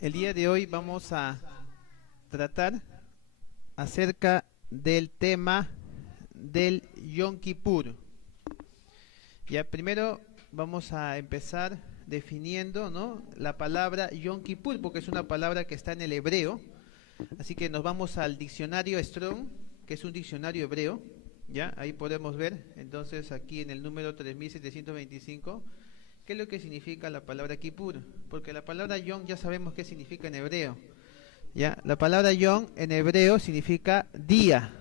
El día de hoy vamos a tratar acerca del tema del Yom Kippur. Ya primero vamos a empezar definiendo, ¿no?, la palabra Yom Kippur, porque es una palabra que está en el hebreo. Así que nos vamos al diccionario Strong, que es un diccionario hebreo. Ya, ahí podemos ver, entonces aquí en el número 3725, ¿qué es lo que significa la palabra Kippur? Porque la palabra Yom ya sabemos qué significa en hebreo. Ya, la palabra Yom en hebreo significa día.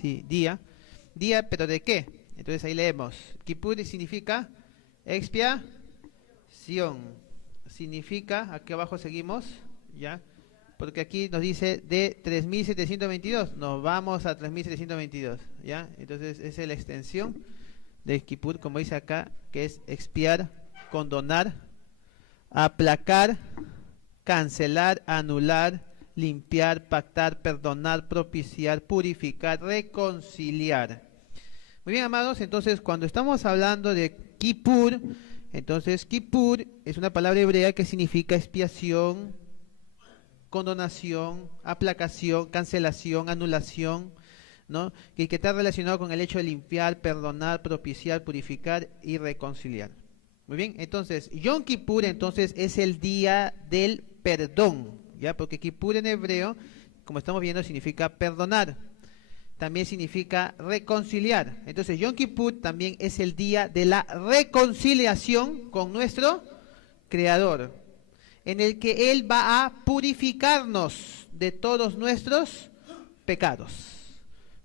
Sí, día. Día, pero ¿de qué? Entonces ahí leemos. Kippur significa expiación. Significa, aquí abajo seguimos, ya, porque aquí nos dice de 3722, nos vamos a 3722, ¿ya? Entonces esa es la extensión de Kippur, como dice acá, que es expiar, condonar, aplacar, cancelar, anular, limpiar, pactar, perdonar, propiciar, purificar, reconciliar. Muy bien, amados, entonces cuando estamos hablando de Kippur, entonces Kippur es una palabra hebrea que significa expiación, condonación, aplacación, cancelación, anulación, ¿no? Que está relacionado con el hecho de limpiar, perdonar, propiciar, purificar y reconciliar. Muy bien, entonces Yom Kippur entonces es el día del perdón, ¿ya? Porque Kippur en hebreo, como estamos viendo, significa perdonar. También significa reconciliar. Entonces Yom Kippur también es el día de la reconciliación con nuestro Creador, en el que Él va a purificarnos de todos nuestros pecados.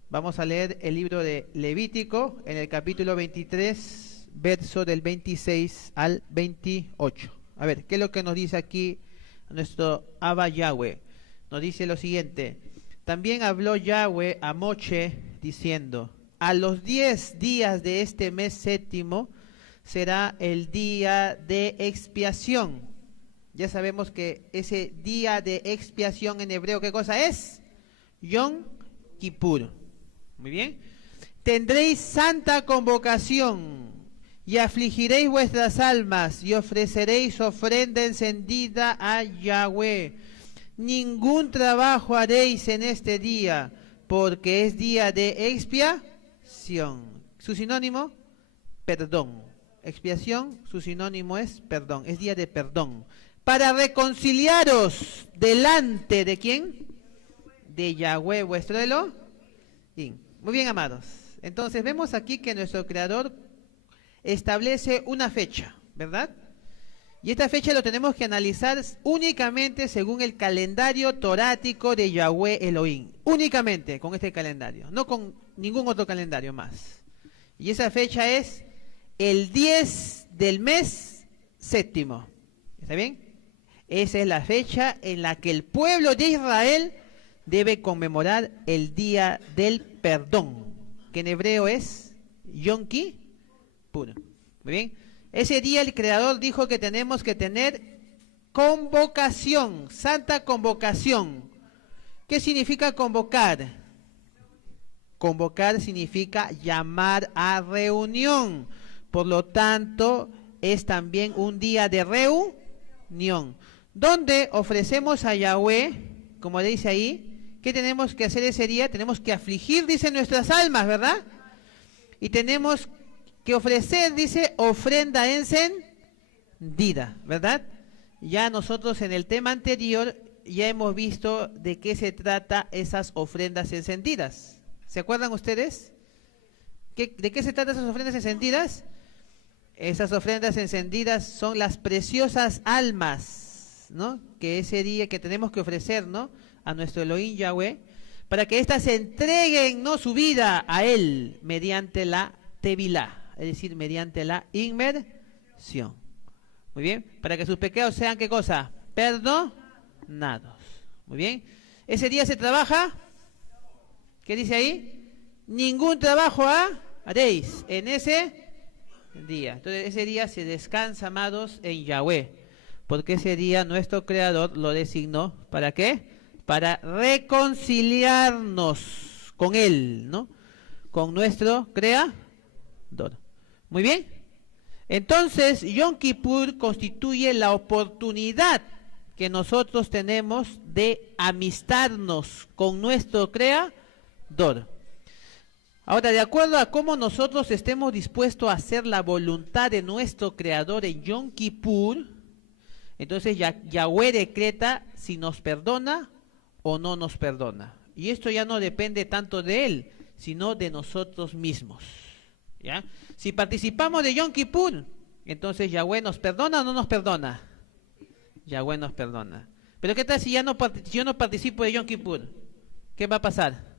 Vamos a leer el libro de Levítico en el capítulo 23, verso del 26 al 28. A ver, ¿qué es lo que nos dice aquí nuestro Abba Yahweh? Nos dice lo siguiente: también habló Yahweh a Moche diciendo: a los 10 días de este mes séptimo será el día de expiación. Ya sabemos que ese día de expiación en hebreo, ¿qué cosa es? Yom Kippur. Muy bien. Tendréis santa convocación y afligiréis vuestras almas y ofreceréis ofrenda encendida a Yahweh. Ningún trabajo haréis en este día, porque es día de expiación. Su sinónimo, perdón. Expiación, su sinónimo es perdón, es día de perdón. Para reconciliaros delante de ¿quién? De Yahweh vuestro Elohim. Muy bien, amados. Entonces vemos aquí que nuestro Creador establece una fecha, ¿verdad? Y esta fecha lo tenemos que analizar únicamente según el calendario torático de Yahweh Elohim. Únicamente con este calendario, no con ningún otro calendario más. Y esa fecha es el 10 del mes séptimo. ¿Está bien? Esa es la fecha en la que el pueblo de Israel debe conmemorar el día del perdón, que en hebreo es Yom Kippur. Muy bien. Ese día el Creador dijo que tenemos que tener convocación, santa convocación. ¿Qué significa convocar? Convocar significa llamar a reunión. Por lo tanto, es también un día de reunión, donde ofrecemos a Yahweh, como dice ahí. ¿Qué tenemos que hacer ese día? Tenemos que afligir, dice, nuestras almas, ¿verdad? Y tenemos que ofrecer, dice, ofrenda encendida, ¿verdad? Ya nosotros en el tema anterior ya hemos visto de qué se trata esas ofrendas encendidas. ¿Se acuerdan ustedes? ¿De qué se tratan esas ofrendas encendidas? Esas ofrendas encendidas son las preciosas almas, ¿no?, que ese día que tenemos que ofrecer, ¿no?, a nuestro Elohim Yahweh, para que éstas entreguen, ¿no?, su vida a Él mediante la tevilá, es decir, mediante la inmersión. Muy bien, para que sus pecados sean, ¿qué cosa? Perdonados. Muy bien. Ese día se trabaja. ¿Qué dice ahí? Ningún trabajo haréis en ese día. Entonces ese día se descansa, amados, en Yahweh, porque ese día nuestro Creador lo designó, ¿para qué? Para reconciliarnos con Él, ¿no?, con nuestro Creador. Muy bien. Entonces Yom Kippur constituye la oportunidad que nosotros tenemos de amistarnos con nuestro Creador. Ahora, de acuerdo a cómo nosotros estemos dispuestos a hacer la voluntad de nuestro Creador en Yom Kippur, entonces Yahweh decreta si nos perdona o no nos perdona. Y esto ya no depende tanto de Él, sino de nosotros mismos. ¿Ya? Si participamos de Yom Kippur, entonces Yahweh nos perdona o no nos perdona. Yahweh nos perdona. Pero ¿qué tal si yo no participo de Yom Kippur? ¿Qué va a pasar?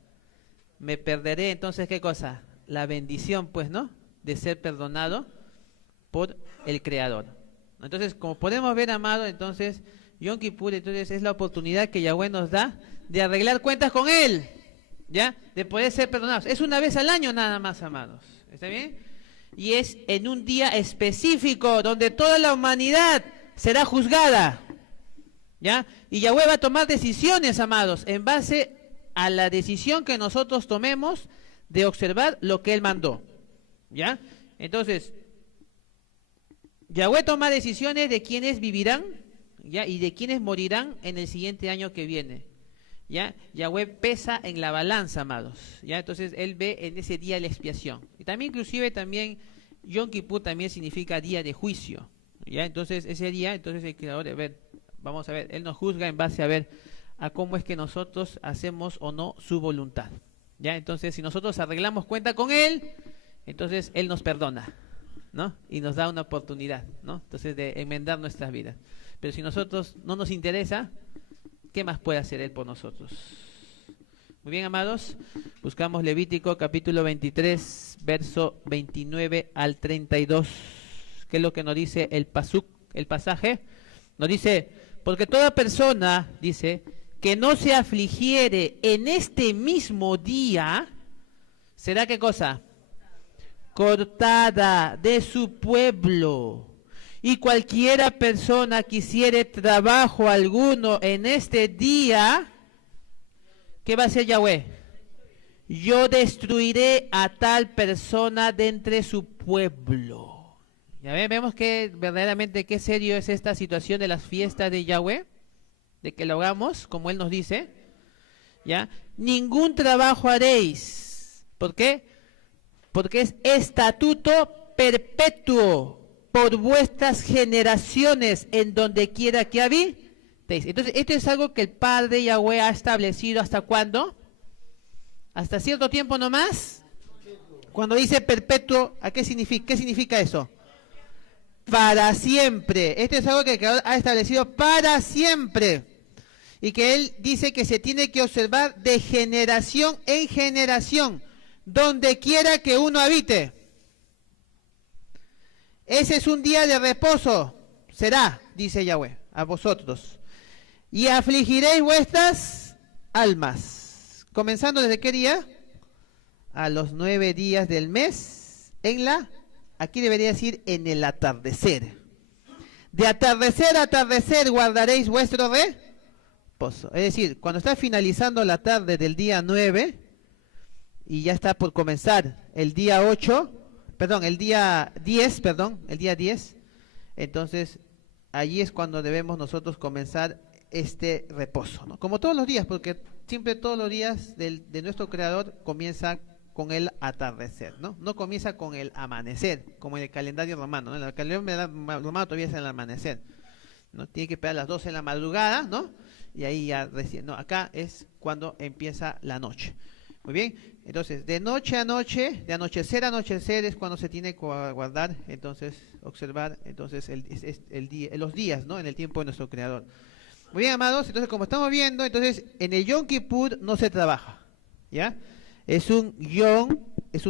Me perderé, entonces, ¿qué cosa? La bendición, pues, ¿no? De ser perdonado por el Creador. Entonces, como podemos ver, amado, entonces, Yom Kippur, entonces, es la oportunidad que Yahweh nos da de arreglar cuentas con Él, ¿ya? De poder ser perdonados. Es una vez al año nada más, amados. ¿Está bien? Y es en un día específico donde toda la humanidad será juzgada, ¿ya? Y Yahweh va a tomar decisiones, amados, en base a la decisión que nosotros tomemos de observar lo que Él mandó, ¿ya? Entonces, Yahweh toma decisiones de quienes vivirán, ¿ya? Y de quienes morirán en el siguiente año que viene, ¿ya? Yahweh pesa en la balanza, amados, ¿ya? Entonces, Él ve en ese día la expiación. Y también, inclusive, también, Yom Kippur también significa día de juicio, ¿ya? Entonces, ese día, entonces, el Creador, a ver, vamos a ver, Él nos juzga en base a cómo es que nosotros hacemos o no su voluntad, ¿ya? Entonces, si nosotros arreglamos cuenta con Él, entonces Él nos perdona, ¿no? Y nos da una oportunidad, ¿no? Entonces, de enmendar nuestras vidas. Pero si nosotros no nos interesa, ¿qué más puede hacer Él por nosotros? Muy bien, amados, buscamos Levítico capítulo 23, verso 29 al 32. ¿Qué es lo que nos dice el pasaje? Nos dice, porque toda persona, dice, que no se afligiere en este mismo día, ¿será qué cosa? Cortada de su pueblo. Y cualquiera persona que hiciere trabajo alguno en este día, ¿qué va a hacer Yahweh? Yo destruiré a tal persona de entre su pueblo. Ya ven, vemos que verdaderamente qué serio es esta situación de las fiestas de Yahweh, de que lo hagamos como Él nos dice, ¿ya? Ningún trabajo haréis. ¿Por qué? Porque es estatuto perpetuo por vuestras generaciones en donde quiera que habitéis. Entonces, esto es algo que el Padre Yahweh ha establecido. ¿Hasta cuándo? ¿Hasta cierto tiempo nomás? Cuando dice perpetuo, ¿a qué significa? ¿Qué significa eso? Para siempre. Esto es algo que el Creador ha establecido para siempre. Y que Él dice que se tiene que observar de generación en generación, donde quiera que uno habite. Ese es un día de reposo, será, dice Yahweh, a vosotros. Y afligiréis vuestras almas. ¿Comenzando desde qué día? A los 9 días del mes, aquí debería decir en el atardecer. De atardecer a atardecer guardaréis vuestro reposo. Es decir, cuando está finalizando la tarde del día 9 y ya está por comenzar el día 10, entonces allí es cuando debemos nosotros comenzar este reposo, ¿no? Como todos los días, porque siempre todos los días de nuestro Creador comienza con el atardecer, ¿no? No comienza con el amanecer, como en el calendario romano, ¿no? En el calendario romano todavía es el amanecer, ¿no? Tiene que esperar a las 12 de la madrugada, ¿no? Y ahí ya recién, no, acá es cuando empieza la noche. Muy bien, entonces de noche a noche, de anochecer a anochecer es cuando se tiene que guardar, entonces observar entonces los días, ¿no? En el tiempo de nuestro Creador. Muy bien, amados, entonces como estamos viendo, entonces en el Yom Kippur no se trabaja, ¿ya? Es un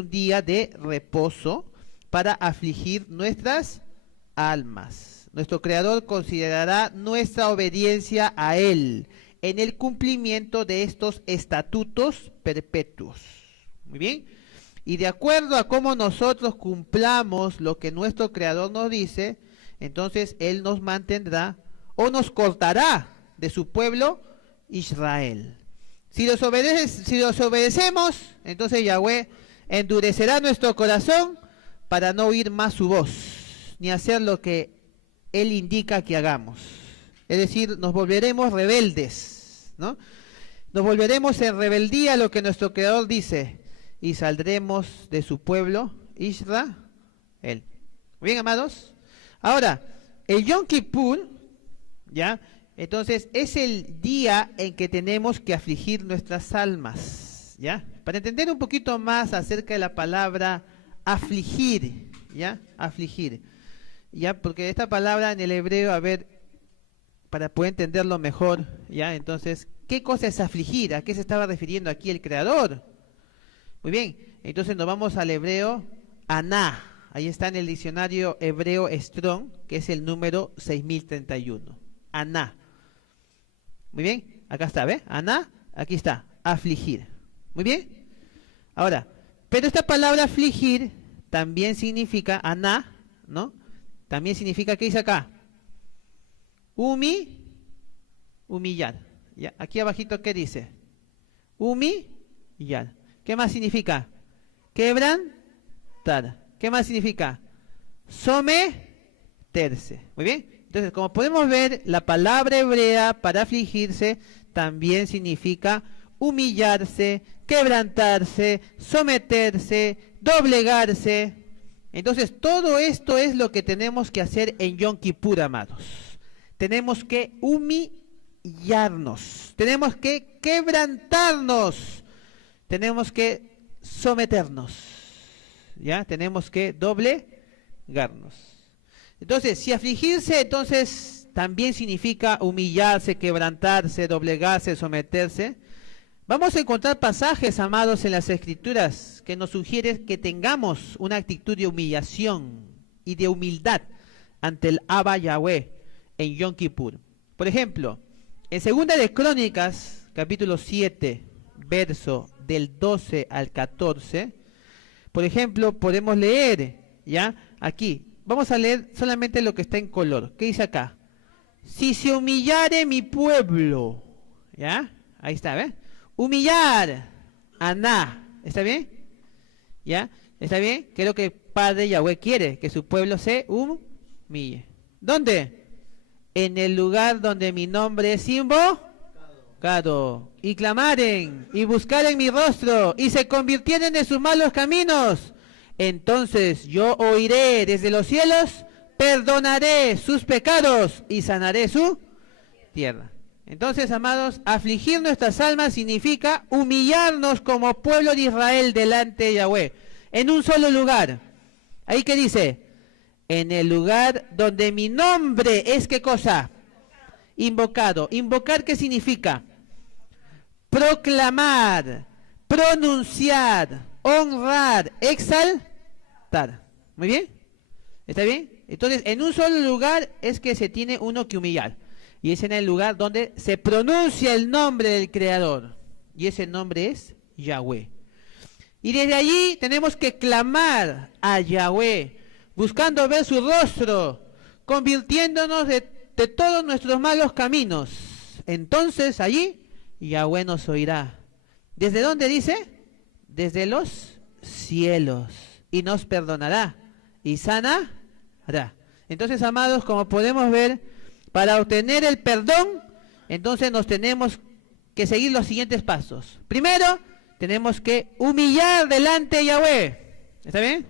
día de reposo para afligir nuestras almas. Nuestro Creador considerará nuestra obediencia a Él en el cumplimiento de estos estatutos perpetuos. Muy bien. Y de acuerdo a cómo nosotros cumplamos lo que nuestro Creador nos dice, entonces Él nos mantendrá o nos cortará de su pueblo Israel. Si los obedecemos, entonces Yahweh endurecerá nuestro corazón para no oír más su voz, ni hacer lo que Él indica que hagamos. Es decir, nos volveremos rebeldes, ¿no? Nos volveremos en rebeldía a lo que nuestro Creador dice y saldremos de su pueblo, Israel. Muy bien, amados. Ahora, el Yom Kippur, ¿ya? Entonces, es el día en que tenemos que afligir nuestras almas, ¿ya? Para entender un poquito más acerca de la palabra afligir, ¿ya? Afligir, ¿ya? Porque esta palabra en el hebreo, a ver, para poder entenderlo mejor, ¿ya? Entonces, ¿qué cosa es afligir? ¿A qué se estaba refiriendo aquí el Creador? Muy bien, entonces nos vamos al hebreo aná. Ahí está en el diccionario hebreo Strong, que es el número 6031. Aná. Muy bien, acá está, ¿ve? Aná, aquí está, afligir. Muy bien. Ahora, pero esta palabra afligir también significa, aná, ¿no? También significa, ¿qué dice acá? Humillar. ¿Ya? Aquí abajito, ¿qué dice? Humillar. ¿Qué más significa? Quebrantar. ¿Qué más significa? Someterse. Muy bien. Entonces, como podemos ver, la palabra hebrea para afligirse también significa humillarse, quebrantarse, someterse, doblegarse. Entonces, todo esto es lo que tenemos que hacer en Yom Kippur, amados. Tenemos que humillarnos, tenemos que quebrantarnos, tenemos que someternos, ¿ya? Tenemos que doblegarnos. Entonces, si afligirse, entonces también significa humillarse, quebrantarse, doblegarse, someterse. Vamos a encontrar pasajes, amados, en las Escrituras que nos sugieren que tengamos una actitud de humillación y de humildad ante el Abba Yahweh en Yom Kippur. Por ejemplo, en Segunda de Crónicas, capítulo 7, verso del 12 al 14, por ejemplo, podemos leer, ¿ya? Aquí, vamos a leer solamente lo que está en color. ¿Qué dice acá? Si se humillare mi pueblo, ¿ya? Ahí está, ¿ves? Humillar, aná, ¿está bien? ¿Ya? ¿Está bien? Que es lo que Padre Yahweh quiere, que su pueblo se humille. ¿Dónde? En el lugar donde mi nombre es invocado, y clamaren, y buscaren mi rostro, y se convirtieren de sus malos caminos, entonces yo oiré desde los cielos, perdonaré sus pecados, y sanaré su tierra. Entonces, amados, afligir nuestras almas significa humillarnos como pueblo de Israel delante de Yahweh, en un solo lugar. Ahí que dice, en el lugar donde mi nombre es, ¿qué cosa? Invocado. ¿Invocar qué significa? Proclamar, pronunciar, honrar, exaltar. ¿Muy bien? ¿Está bien? Entonces, en un solo lugar es que se tiene uno que humillar. Y es en el lugar donde se pronuncia el nombre del Creador. Y ese nombre es Yahweh. Y desde allí tenemos que clamar a Yahweh, buscando ver su rostro, convirtiéndonos de todos nuestros malos caminos. Entonces allí Yahweh nos oirá. ¿Desde dónde dice? Desde los cielos. Y nos perdonará y sanará. Entonces, amados, como podemos ver, para obtener el perdón, entonces nos tenemos que seguir los siguientes pasos. Primero, tenemos que humillar delante de Yahweh. ¿Está bien?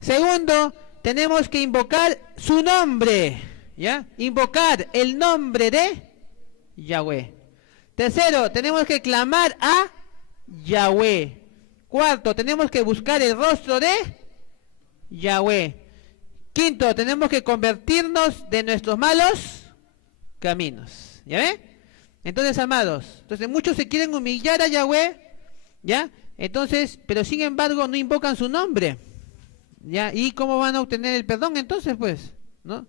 Segundo, tenemos que invocar su nombre. ¿Ya? Invocar el nombre de Yahweh. Tercero, tenemos que clamar a Yahweh. Cuarto, tenemos que buscar el rostro de Yahweh. Quinto, tenemos que convertirnos de nuestros malos caminos. ¿Ya ve? Entonces, amados, entonces muchos se quieren humillar a Yahweh, ¿ya? Entonces, pero sin embargo no invocan su nombre, ¿ya? ¿Y cómo van a obtener el perdón entonces, pues? ¿No?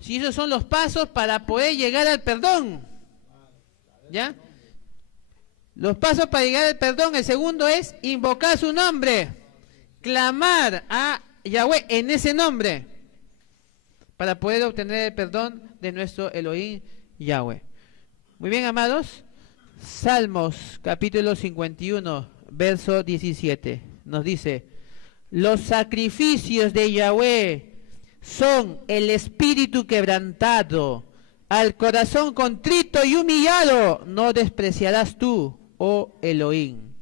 Si esos son los pasos para poder llegar al perdón, ¿ya? Los pasos para llegar al perdón, el segundo es invocar su nombre, clamar a Yahweh en ese nombre, para poder obtener el perdón de nuestro Elohim Yahweh. Muy bien, amados. Salmos capítulo 51, verso 17. Nos dice, los sacrificios de Yahweh son el espíritu quebrantado, al corazón contrito y humillado no despreciarás tú, oh Elohim.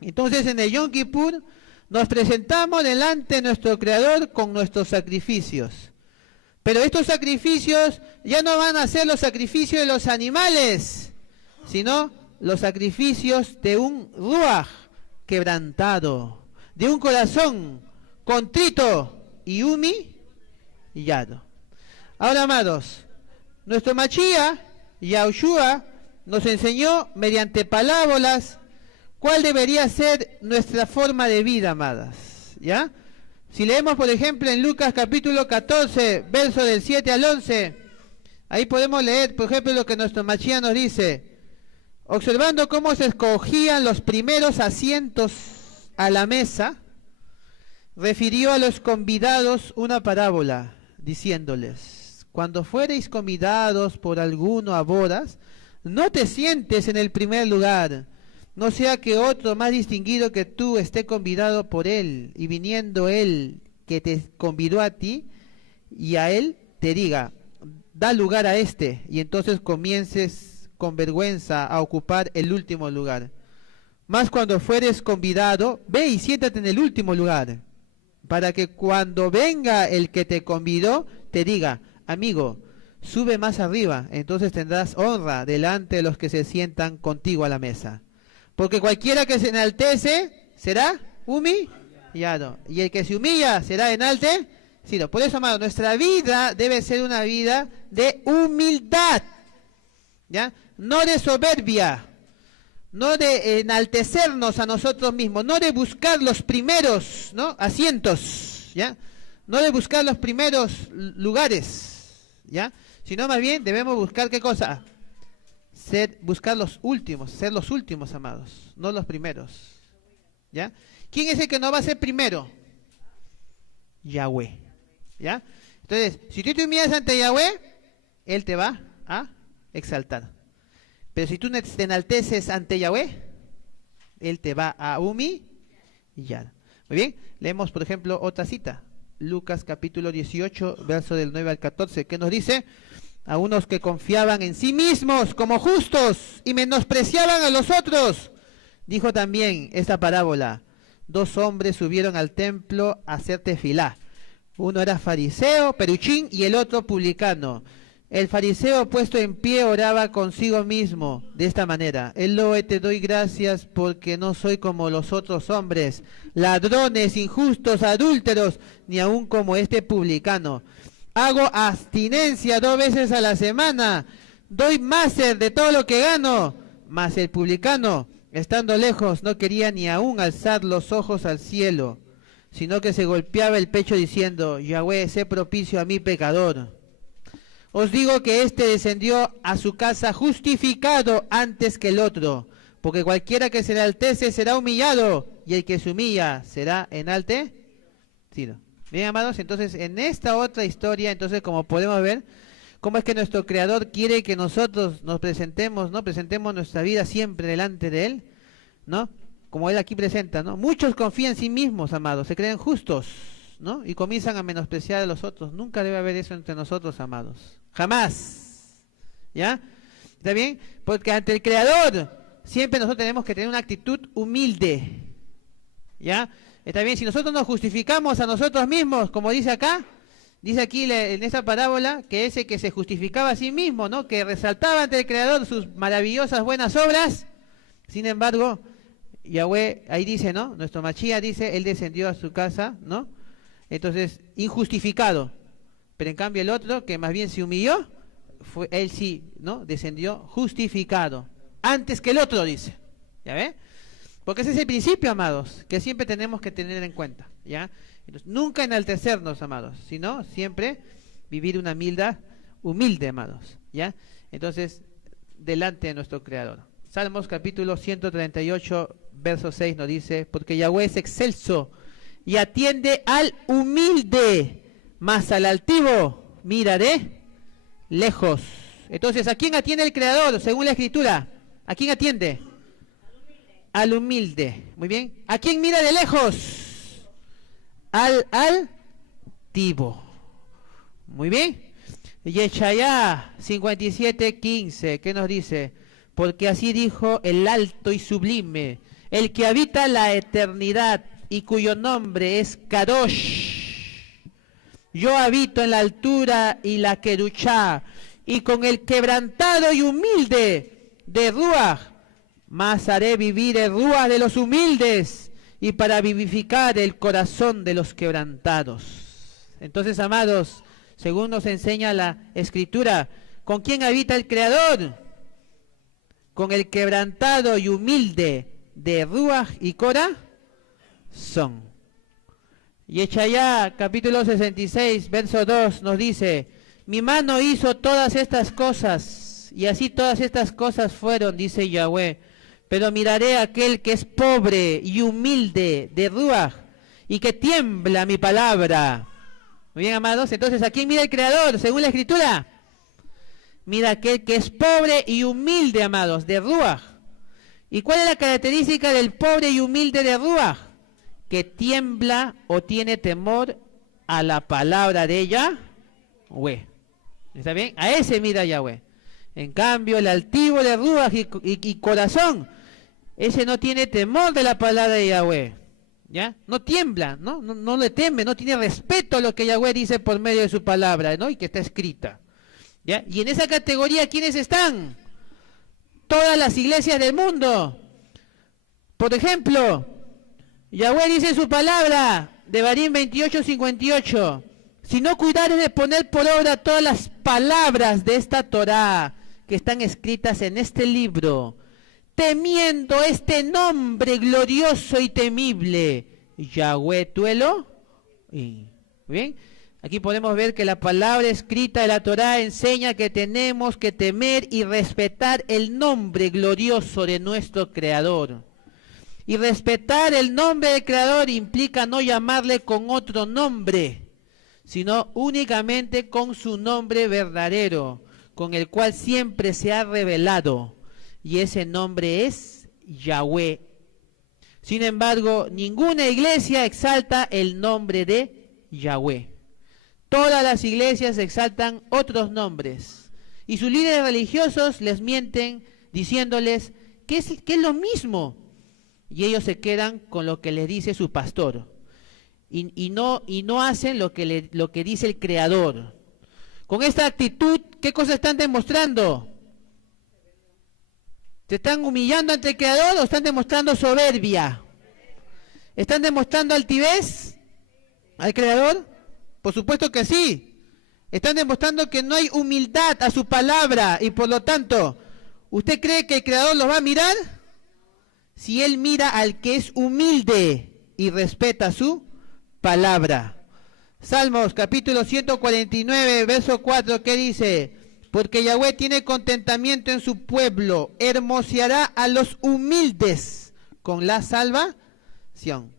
Entonces en el Yom Kippur nos presentamos delante de nuestro Creador con nuestros sacrificios. Pero estos sacrificios ya no van a ser los sacrificios de los animales, sino los sacrificios de un ruaj quebrantado, de un corazón contrito y humillado. Ahora, amados, nuestro Mashiach, Yahushua, nos enseñó mediante parábolas cuál debería ser nuestra forma de vida, amadas. ¿Ya? Si leemos, por ejemplo, en Lucas capítulo 14, verso del 7 al 11, ahí podemos leer, por ejemplo, lo que nuestro Mashiach nos dice. Observando cómo se escogían los primeros asientos a la mesa, refirió a los convidados una parábola, diciéndoles: cuando fuereis convidados por alguno a bodas, no te sientes en el primer lugar, no sea que otro más distinguido que tú esté convidado por él, y viniendo él que te convidó a ti, y a él te diga: da lugar a este, y entonces comiences con vergüenza a ocupar el último lugar. Mas cuando fueres convidado, ve y siéntate en el último lugar, para que cuando venga el que te convidó, te diga: amigo, sube más arriba, entonces tendrás honra delante de los que se sientan contigo a la mesa. Porque cualquiera que se enaltece será humillado, y el que se humilla será enaltecido. Por eso, amado, nuestra vida debe ser una vida de humildad, ¿ya? No de soberbia, no de enaltecernos a nosotros mismos, no de buscar los primeros, ¿no?, asientos, ¿ya? No de buscar los primeros lugares, ¿ya? Sino más bien debemos buscar, ¿qué cosa? Buscar los últimos, ser los últimos, amados, no los primeros, ¿ya? ¿Quién es el que no va a ser primero? Yahweh, ¿ya? Entonces, si tú te humillas ante Yahweh, Él te va a exaltar. Pero si tú te enalteces ante Yahweh, Él te va a humillar. Muy bien, leemos por ejemplo otra cita, Lucas capítulo 18, verso del 9 al 14, que nos dice: a unos que confiaban en sí mismos como justos y menospreciaban a los otros, dijo también esta parábola: dos hombres subieron al templo a hacer tefilá. Uno era fariseo, peruchín, y el otro publicano. El fariseo, puesto en pie, oraba consigo mismo de esta manera: Elohe, te doy gracias porque no soy como los otros hombres, ladrones, injustos, adúlteros, ni aun como este publicano. Hago abstinencia 2 veces a la semana, doy máser de todo lo que gano. Mas el publicano, estando lejos, no quería ni aun alzar los ojos al cielo, sino que se golpeaba el pecho diciendo: Yahweh, sé propicio a mi pecador. Os digo que éste descendió a su casa justificado antes que el otro, porque cualquiera que se enaltece será humillado, y el que se humilla será enaltecido. Bien, amados, entonces en esta otra historia, entonces como podemos ver, cómo es que nuestro Creador quiere que nosotros nos presentemos, ¿no? Presentemos nuestra vida siempre delante de Él, ¿no? Como Él aquí presenta, ¿no? Muchos confían en sí mismos, amados, se creen justos, ¿no? Y comienzan a menospreciar a los otros. Nunca debe haber eso entre nosotros, amados. Jamás. ¿Ya? ¿Está bien? Porque ante el Creador siempre nosotros tenemos que tener una actitud humilde. ¿Ya? Está bien, si nosotros nos justificamos a nosotros mismos, como dice acá, dice aquí en esta parábola, que ese que se justificaba a sí mismo, ¿no?, que resaltaba ante el Creador sus maravillosas buenas obras, sin embargo, Yahweh, ahí dice, ¿no?, nuestro Mashiach dice, él descendió a su casa, ¿no?, entonces, injustificado, pero en cambio el otro, que más bien se humilló, él sí, ¿no?, descendió justificado, antes que el otro, dice, ¿ya ve? Porque ese es el principio, amados, que siempre tenemos que tener en cuenta, ¿ya? Entonces, nunca enaltecernos, amados, sino siempre vivir una vida humilde, amados, ¿ya? Entonces, delante de nuestro Creador. Salmos capítulo 138, verso 6 nos dice: porque Yahweh es excelso y atiende al humilde, mas al altivo mira de lejos. Entonces, ¿a quién atiende el Creador según la Escritura? ¿A quién atiende? Al humilde. Muy bien. ¿A quién mira de lejos? Al altivo. Muy bien. Yeshayá 57:15, ¿qué nos dice? Porque así dijo el alto y sublime, el que habita la eternidad y cuyo nombre es Kadosh. Yo habito en la altura y la queruchá, y con el quebrantado y humilde de Ruach, mas haré vivir el Ruach de los humildes, y para vivificar el corazón de los quebrantados. Entonces, amados, según nos enseña la Escritura, ¿con quién habita el Creador? Con el quebrantado y humilde de Ruach y corazón. Y Yeshayá, capítulo 66, verso 2, nos dice, mi mano hizo todas estas cosas, y así todas estas cosas fueron, dice Yahweh, pero miraré a aquel que es pobre y humilde de Ruach, y que tiembla mi palabra. Muy bien, amados, entonces, ¿a quién mira el Creador, según la Escritura? Mira aquel que es pobre y humilde, amados, de Ruach. ¿Y cuál es la característica del pobre y humilde de Ruach? Que tiembla o tiene temor a la palabra de Yahweh. ¿Está bien? A ese mira Yahweh. En cambio, el altivo de Ruach y corazón, ese no tiene temor de la palabra de Yahweh. ¿Ya? No tiembla, no le teme, no tiene respeto a lo que Yahweh dice por medio de su palabra, ¿no? Y que está escrita. ¿Ya? Y en esa categoría, ¿quiénes están? Todas las iglesias del mundo. Por ejemplo, Yahweh dice en su palabra, Devarim 28:58, si no cuidares de poner por obra todas las palabras de esta Torá que están escritas en este libro, temiendo este nombre glorioso y temible, Yahweh tu Elohim. ¿Bien? Aquí podemos ver que la palabra escrita de la Torá enseña que tenemos que temer y respetar el nombre glorioso de nuestro Creador. Y respetar el nombre del Creador implica no llamarle con otro nombre, sino únicamente con su nombre verdadero, con el cual siempre se ha revelado. Y ese nombre es Yahweh. Sin embargo, ninguna iglesia exalta el nombre de Yahweh. Todas las iglesias exaltan otros nombres. Y sus líderes religiosos les mienten diciéndoles que es lo mismo. Y ellos se quedan con lo que les dice su pastor. Y no hacen lo que dice el Creador. Con esta actitud, ¿qué cosa están demostrando? ¿Se están humillando ante el Creador o están demostrando soberbia? ¿Están demostrando altivez al Creador? Por supuesto que sí. Están demostrando que no hay humildad a su palabra y por lo tanto, ¿usted cree que el Creador los va a mirar? Si Él mira al que es humilde y respeta su palabra. Salmos capítulo 149, verso 4, ¿qué dice? Porque Yahweh tiene contentamiento en su pueblo, hermoseará a los humildes con la salvación.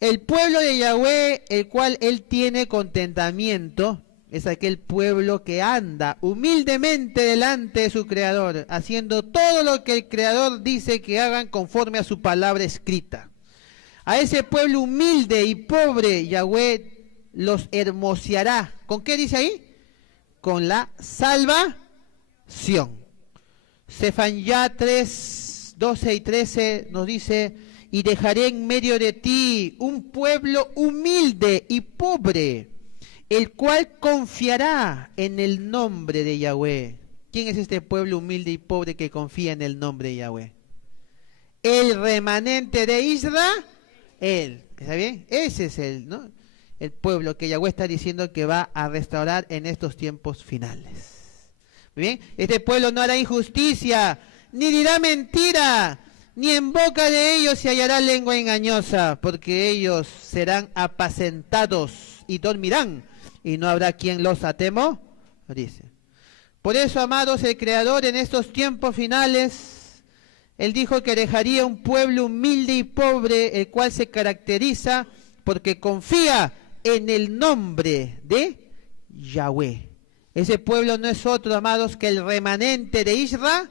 El pueblo de Yahweh, el cual Él tiene contentamiento, es aquel pueblo que anda humildemente delante de su Creador, haciendo todo lo que el Creador dice que hagan conforme a su palabra escrita. A ese pueblo humilde y pobre, Yahweh los hermoseará. ¿Con qué dice ahí? Con la salvación. Sefanyá 3, 12 y 13 nos dice, y dejaré en medio de ti un pueblo humilde y pobre, el cual confiará en el nombre de Yahweh. ¿Quién es este pueblo humilde y pobre que confía en el nombre de Yahweh? El remanente de Israel. ¿Está bien? Ese es el pueblo que Yahweh está diciendo que va a restaurar en estos tiempos finales. Muy bien, este pueblo no hará injusticia, ni dirá mentira, ni en boca de ellos se hallará lengua engañosa, porque ellos serán apacentados y dormirán, y no habrá quien los atemorice. Por eso, amados, el Creador en estos tiempos finales, Él dijo que dejaría un pueblo humilde y pobre, el cual se caracteriza porque confía en el nombre de Yahweh. Ese pueblo no es otro, amados, que el remanente de Israel,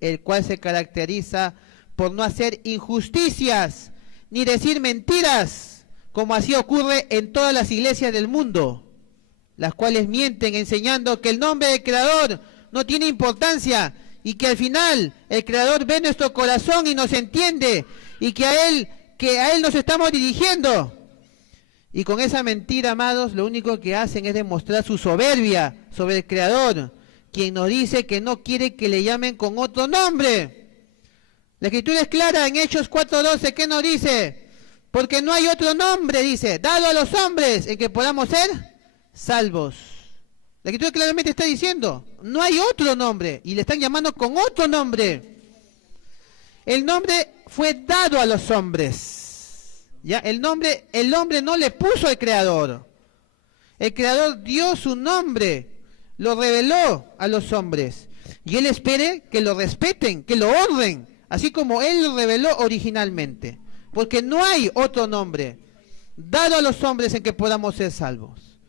el cual se caracteriza por no hacer injusticias ni decir mentiras, como así ocurre en todas las iglesias del mundo. las cuales mienten enseñando que el nombre del Creador no tiene importancia y que al final el Creador ve nuestro corazón y nos entiende y que a Él nos estamos dirigiendo. Y con esa mentira, amados, lo único que hacen es demostrar su soberbia sobre el Creador, quien nos dice que no quiere que le llamen con otro nombre. La Escritura es clara en Hechos 4:12, ¿qué nos dice? Porque no hay otro nombre, dice, dado a los hombres en que podamos ser salvos. La Escritura claramente está diciendo, no hay otro nombre, y le están llamando con otro nombre. El nombre fue dado a los hombres. ¿Ya? El nombre no le puso al Creador. El Creador dio su nombre, lo reveló a los hombres. Y Él espera que lo respeten, que lo honren, así como Él lo reveló originalmente. Porque no hay otro nombre dado a los hombres en que podamos ser salvos.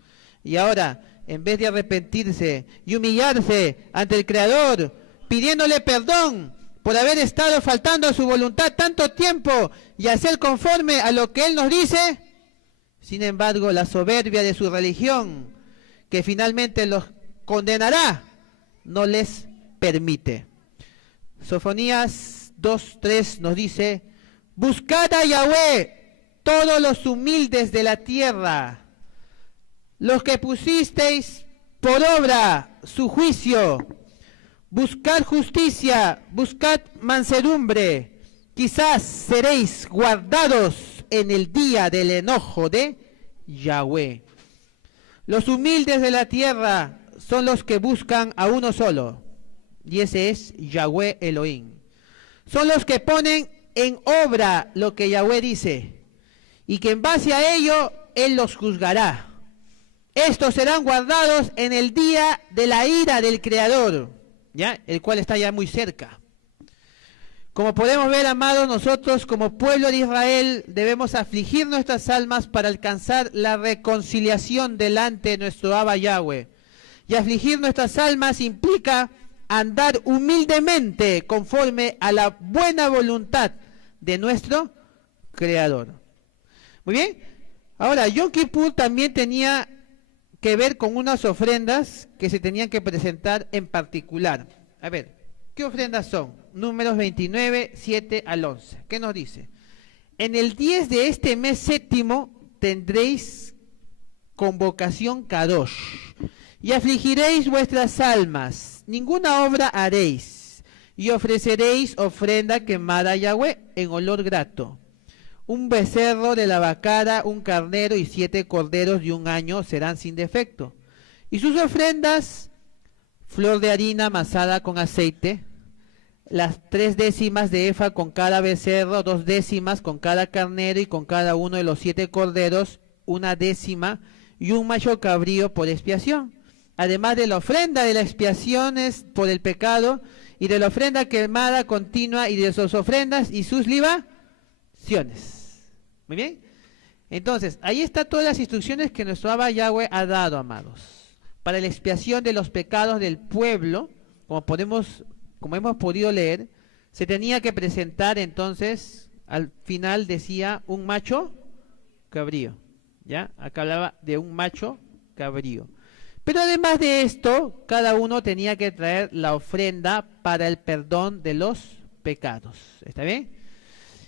Y ahora, en vez de arrepentirse y humillarse ante el Creador, pidiéndole perdón por haber estado faltando a su voluntad tanto tiempo y hacer conforme a lo que Él nos dice, sin embargo, la soberbia de su religión, que finalmente los condenará, no les permite. Sofonías 2:3 nos dice, buscad a Yahweh, todos los humildes de la tierra, los que pusisteis por obra su juicio. Buscad justicia, buscad mansedumbre, quizás seréis guardados en el día del enojo de Yahweh. Los humildes de la tierra son los que buscan a uno solo, y ese es Yahweh Elohim. Son los que ponen en obra lo que Yahweh dice, y que en base a ello Él los juzgará. Estos serán guardados en el día de la ira del Creador, ¿ya? El cual está ya muy cerca. Como podemos ver, amados, nosotros como pueblo de Israel debemos afligir nuestras almas para alcanzar la reconciliación delante de nuestro Abba Yahweh. Y afligir nuestras almas implica andar humildemente conforme a la buena voluntad de nuestro Creador. Muy bien. Ahora, Yom Kippur también tenía que ver con unas ofrendas que se tenían que presentar en particular. A ver, ¿qué ofrendas son? Números 29, 7 al 11. ¿Qué nos dice? En el 10 de este mes séptimo tendréis convocación Kadosh, y afligiréis vuestras almas, ninguna obra haréis, y ofreceréis ofrenda quemada a Yahweh en olor grato. Un becerro de la vacara, un carnero y 7 corderos de 1 año serán sin defecto. Y sus ofrendas, flor de harina amasada con aceite, las 3 décimas de efa con cada becerro, 2 décimas con cada carnero y con cada uno de los 7 corderos, 1 décima, y un macho cabrío por expiación. Además de la ofrenda de las expiaciones por el pecado, y de la ofrenda quemada continua, y de sus ofrendas y sus libaciones. Muy bien. Entonces, ahí está todas las instrucciones que nuestro Abba Yahweh ha dado, amados, para la expiación de los pecados del pueblo. Como hemos podido leer, se tenía que presentar entonces, al final decía, un macho cabrío. ¿Ya? Acá hablaba de un macho cabrío. Pero además de esto, cada uno tenía que traer la ofrenda para el perdón de los pecados. ¿Está bien?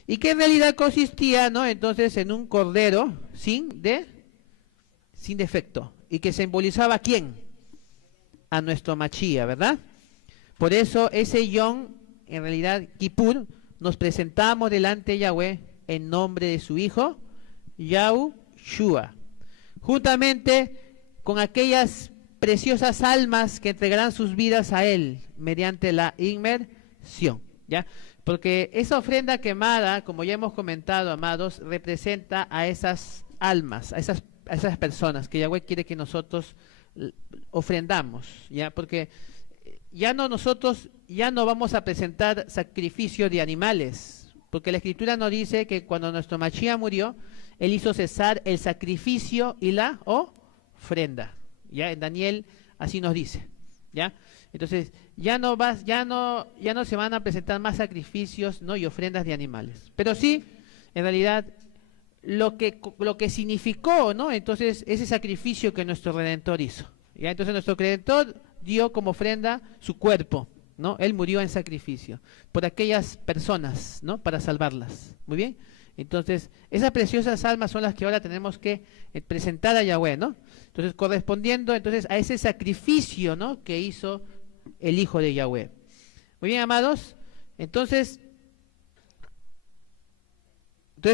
Y que en realidad consistía, ¿no? Entonces, en un cordero sin defecto. Y que simbolizaba ¿a quién? A nuestro Machía, ¿verdad? Por eso ese Yom, en realidad Kippur, nos presentamos delante de Yahweh en nombre de su Hijo, Yahushua, juntamente con aquellas preciosas almas que entregarán sus vidas a Él mediante la inmersión, ¿ya? Porque esa ofrenda quemada, como ya hemos comentado, amados, representa a esas almas, a esas personas que Yahweh quiere que nosotros ofrendamos, ¿ya? Porque nosotros ya no vamos a presentar sacrificio de animales, porque la Escritura nos dice que cuando nuestro Mashiach murió, Él hizo cesar el sacrificio y la ofrenda, ¿ya? En Daniel así nos dice, ¿ya? Entonces, ya no se van a presentar más sacrificios, ¿no? Y ofrendas de animales. Pero sí, en realidad, lo que significó, ¿no? Entonces, ese sacrificio que nuestro Redentor hizo. ¿Ya? Entonces, nuestro Redentor dio como ofrenda su cuerpo, ¿no? Él murió en sacrificio por aquellas personas, ¿no? Para salvarlas. Muy bien. Entonces, esas preciosas almas son las que ahora tenemos que presentar a Yahweh, ¿no? Entonces, correspondiendo entonces a ese sacrificio, ¿no? Que hizo el Hijo de Yahweh. Muy bien, amados. Entonces,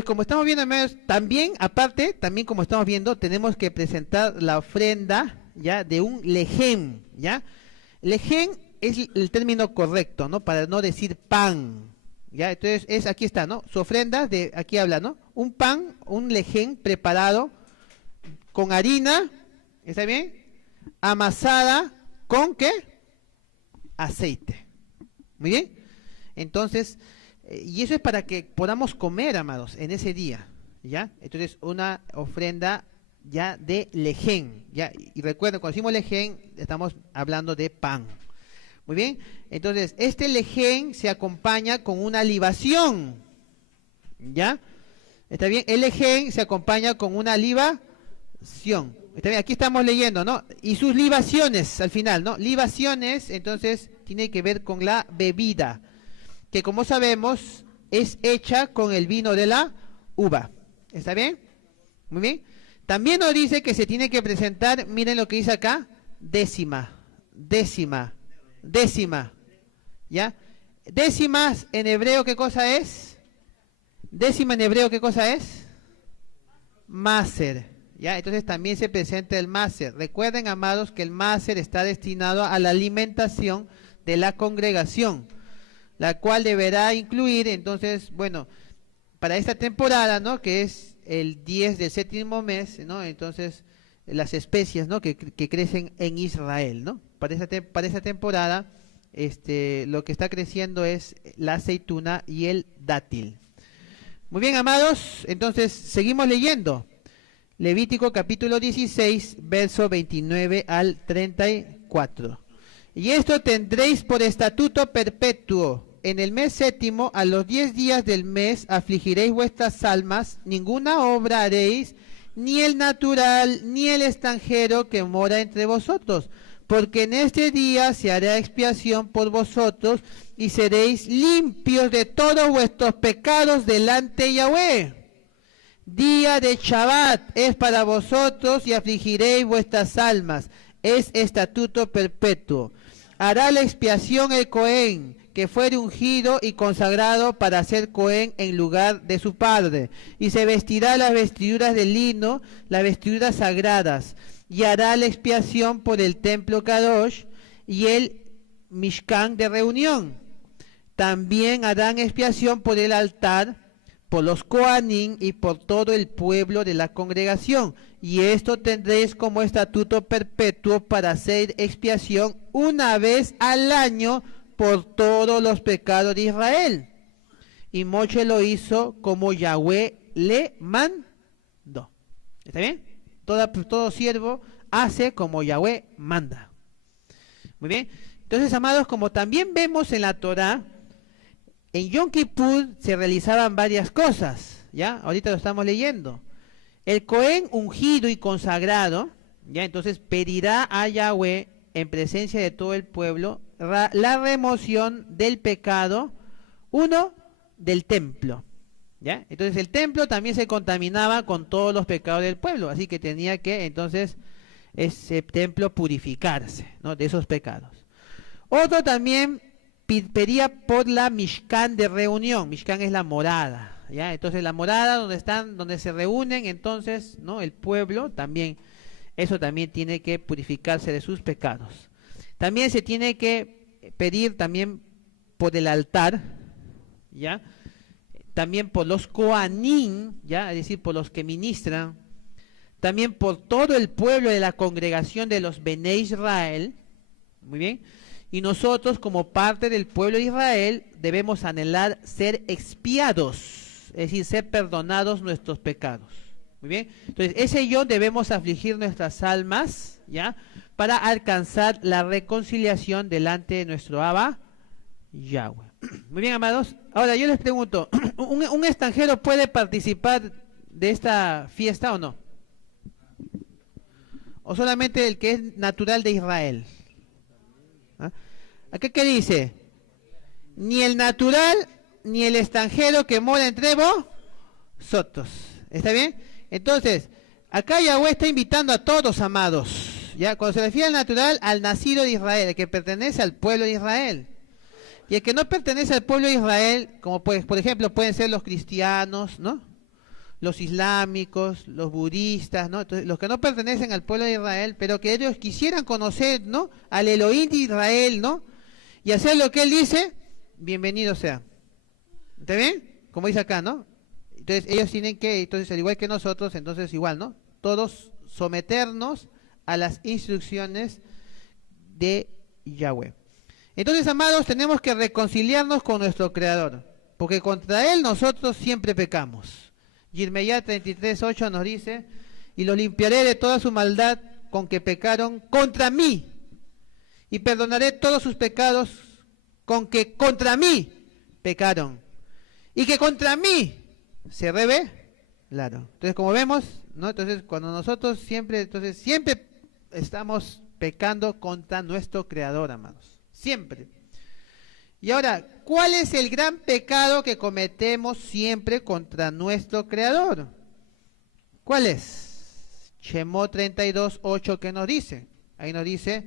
como estamos viendo, amados, también, aparte, también como estamos viendo, tenemos que presentar la ofrenda, ¿ya? De un lejem, ¿ya? Lejem es el término correcto, ¿no? Para no decir pan, ¿ya? Entonces, aquí está, ¿no? Su ofrenda, aquí habla, ¿no? Un pan, un lejem preparado con harina, ¿está bien? Amasada con, ¿qué? Aceite. Muy bien. Entonces, y eso es para que podamos comer, amados, en ese día, ¿ya? Entonces, una ofrenda ya de lejem, ¿ya? Y recuerden, cuando decimos lejem, estamos hablando de pan. Muy bien. Entonces, este lejem se acompaña con una libación, ¿ya? ¿Está bien? El lejem se acompaña con una libación. ¿Está bien? Aquí estamos leyendo, ¿no? Y sus libaciones, al final, ¿no? Libaciones, entonces, tiene que ver con la bebida, que como sabemos, es hecha con el vino de la uva. ¿Está bien? Muy bien. También nos dice que se tiene que presentar, miren lo que dice acá, décima, ¿ya? Décimas en hebreo, ¿qué cosa es? Décima en hebreo, ¿qué cosa es? Maser, ¿ya? Entonces también se presenta el maser. Recuerden, amados, que el maser está destinado a la alimentación de la congregación, la cual deberá incluir, entonces, bueno, para esta temporada, ¿no? Que es el 10 del séptimo mes, ¿no? Entonces, las especies, ¿no? Que crecen en Israel, ¿no? Para esa temporada, lo que está creciendo es la aceituna y el dátil. Muy bien, amados, entonces, seguimos leyendo. Levítico capítulo 16, verso 29 al 34. Y esto tendréis por estatuto perpetuo. En el mes séptimo, a los 10 días del mes, afligiréis vuestras almas, ninguna obra haréis, ni el natural, ni el extranjero que mora entre vosotros, porque en este día se hará expiación por vosotros, y seréis limpios de todos vuestros pecados delante de Yahweh. Día de Shabbat es para vosotros, y afligiréis vuestras almas, es estatuto perpetuo. Hará la expiación el Cohen, que fuere ungido y consagrado para ser Cohen en lugar de su padre, y se vestirá las vestiduras de lino, las vestiduras sagradas, y hará la expiación por el templo Kadosh y el Mishkan de reunión. También harán expiación por el altar, por los Kohanim y por todo el pueblo de la congregación, y esto tendréis como estatuto perpetuo para hacer expiación una vez al año por todos los pecados de Israel. Y Moshe lo hizo como Yahweh le mandó. ¿Está bien? Todo siervo hace como Yahweh manda. Muy bien. Entonces, amados, como también vemos en la Torah, en Yom Kippur se realizaban varias cosas, ¿ya? Ahorita lo estamos leyendo. El Cohen ungido y consagrado, ¿ya? Entonces pedirá a Yahweh en presencia de todo el pueblo la remoción del pecado, uno, del templo, ¿ya? Entonces el templo también se contaminaba con todos los pecados del pueblo, así que tenía que entonces ese templo purificarse, ¿no? De esos pecados. Otro también pedía por la Mishkan de reunión. Mishkan es la morada, ¿ya? Entonces la morada donde se reúnen, entonces, ¿no? El pueblo también, eso también tiene que purificarse de sus pecados. También se tiene que pedir también por el altar, ¿ya? También por los Kohanim, ¿ya? Es decir, por los que ministran. También por todo el pueblo de la congregación de los Bene Israel. Muy bien. Y nosotros, como parte del pueblo de Israel, debemos anhelar ser expiados, es decir, ser perdonados nuestros pecados. Muy bien. Entonces, ese yo debemos afligir nuestras almas, ¿ya? Para alcanzar la reconciliación delante de nuestro Abba, Yahweh. Muy bien, amados. Ahora, yo les pregunto, ¿un extranjero puede participar de esta fiesta o no? ¿O solamente el que es natural de Israel? ¿Ah? ¿Acá qué dice? Ni el natural ni el extranjero que mora entre vosotros. ¿Está bien? Entonces, acá Yahweh está invitando a todos, amados. ¿Ya? Cuando se refiere al natural, al nacido de Israel, el que pertenece al pueblo de Israel. Y el que no pertenece al pueblo de Israel, como pues, por ejemplo, pueden ser los cristianos, ¿no? Los islámicos, los budistas, ¿no? Entonces, los que no pertenecen al pueblo de Israel, pero que ellos quisieran conocer, ¿no? Al Elohim de Israel, ¿no? Y hacer lo que él dice, bienvenido sea. ¿Está bien? Como dice acá, ¿no? Entonces ellos tienen que, entonces al igual que nosotros, entonces igual, ¿no? Todos someternos a las instrucciones de Yahweh. Entonces, amados, tenemos que reconciliarnos con nuestro Creador, porque contra Él nosotros siempre pecamos. Yirmeyá 33:8 nos dice, y los limpiaré de toda su maldad con que pecaron contra mí, y perdonaré todos sus pecados con que contra mí pecaron, y que contra mí se rebelaron. Entonces, como vemos, ¿no? Entonces, cuando nosotros siempre estamos pecando contra nuestro Creador, amados. Siempre. Y ahora, ¿cuál es el gran pecado que cometemos siempre contra nuestro Creador? ¿Cuál es? Shemot 32:8, ¿qué nos dice? Ahí nos dice,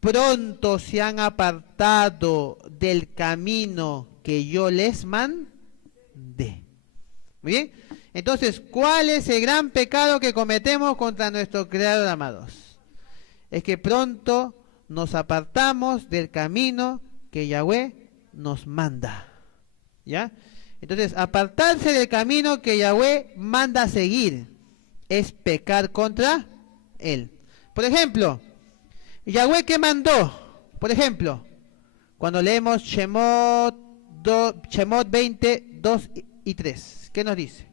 pronto se han apartado del camino que yo les mandé. Muy bien. Entonces, ¿cuál es el gran pecado que cometemos contra nuestro Creador, amados? Es que pronto nos apartamos del camino que Yahweh nos manda. ¿Ya? Entonces, apartarse del camino que Yahweh manda a seguir es pecar contra Él. Por ejemplo, Yahweh, ¿qué mandó? Por ejemplo, cuando leemos Shemot 20, 2 y 3, ¿qué nos dice?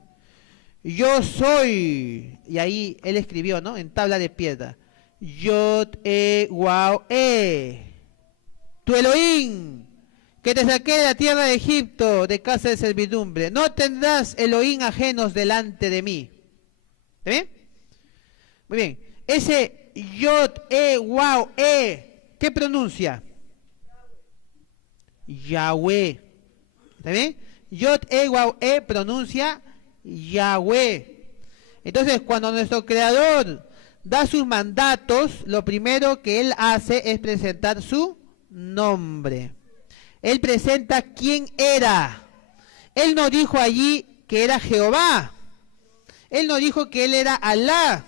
Yo soy, y ahí él escribió, ¿no? En tabla de piedra, Yod Wau tu Elohim, que te saqué de la tierra de Egipto, de casa de servidumbre. No tendrás Elohim ajenos delante de mí. ¿Está bien? Muy bien. Ese Yod Wau ¿qué pronuncia? Yahweh. ¿Está bien? Yod Wau pronuncia Yahweh. Entonces, cuando nuestro Creador da sus mandatos, lo primero que Él hace es presentar su nombre. Él presenta quién era. Él no dijo allí que era Jehová. Él no dijo que Él era Alá.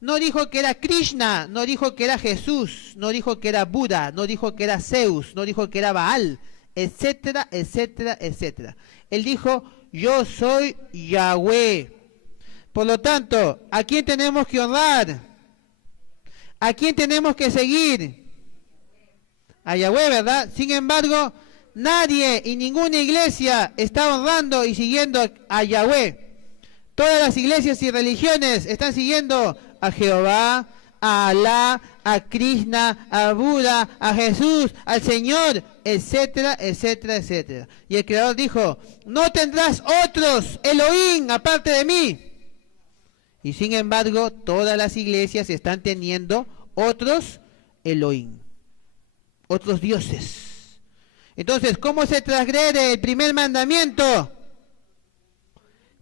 No dijo que era Krishna. No dijo que era Jesús. No dijo que era Buda. No dijo que era Zeus. No dijo que era Baal, etcétera, etcétera, etcétera. Él dijo, yo soy Yahweh. Por lo tanto, ¿a quién tenemos que honrar? ¿A quién tenemos que seguir? A Yahweh, ¿verdad? Sin embargo, nadie y ninguna iglesia está honrando y siguiendo a Yahweh. Todas las iglesias y religiones están siguiendo a Jehová, a Alá, a Krishna, a Buda, a Jesús, al Señor, etcétera, etcétera, etcétera. Y el Creador dijo, no tendrás otros Elohim aparte de mí. Y sin embargo, todas las iglesias están teniendo otros Elohim, otros dioses. Entonces, ¿cómo se transgrede el primer mandamiento?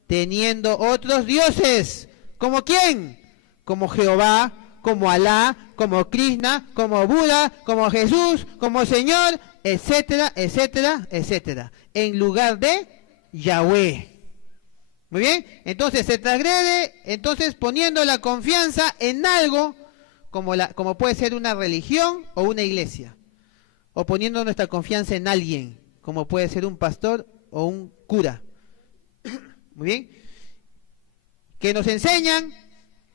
Teniendo otros dioses. ¿Como quién? Como Jehová, como Alá, como Krishna, como Buda, como Jesús, como Señor, etcétera, etcétera, etcétera. En lugar de Yahweh. Muy bien, entonces se transgrede, entonces poniendo la confianza en algo como puede ser una religión o una iglesia, o poniendo nuestra confianza en alguien, como puede ser un pastor o un cura. Muy bien, que nos enseñan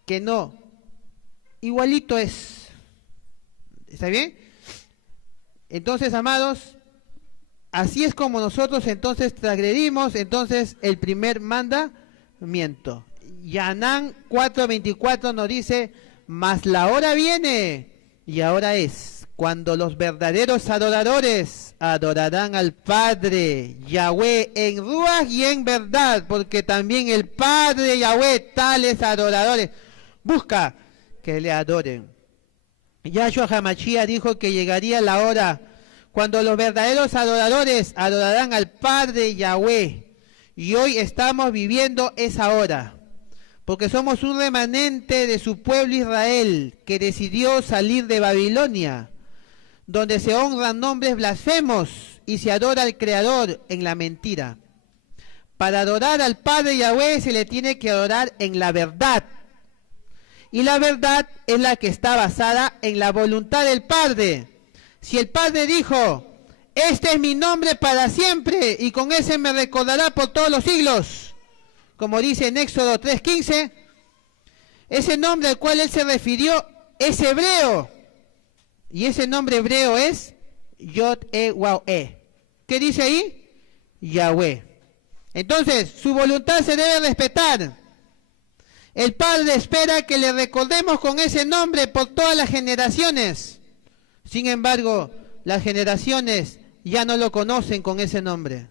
que no, igualito es. ¿Está bien? Entonces, amados, así es como nosotros entonces transgredimos entonces el primer mandamiento. Yanán 4:24 nos dice, mas la hora viene y ahora es, cuando los verdaderos adoradores adorarán al Padre Yahweh en ruaj y en verdad, porque también el Padre Yahweh, tales adoradores, busca que le adoren. Yahshua HaMashiach dijo que llegaría la hora cuando los verdaderos adoradores adorarán al Padre Yahweh. Y hoy estamos viviendo esa hora, porque somos un remanente de su pueblo Israel, que decidió salir de Babilonia, donde se honran nombres blasfemos y se adora al Creador en la mentira. Para adorar al Padre Yahweh se le tiene que adorar en la verdad. Y la verdad es la que está basada en la voluntad del Padre. Si el Padre dijo, este es mi nombre para siempre, y con ese me recordará por todos los siglos, como dice en Éxodo 3:15, ese nombre al cual él se refirió es hebreo, y ese nombre hebreo es Yod-E-Waw-E. ¿Qué dice ahí? Yahweh. Entonces, su voluntad se debe respetar. El Padre espera que le recordemos con ese nombre por todas las generaciones. Sin embargo, las generaciones ya no lo conocen con ese nombre.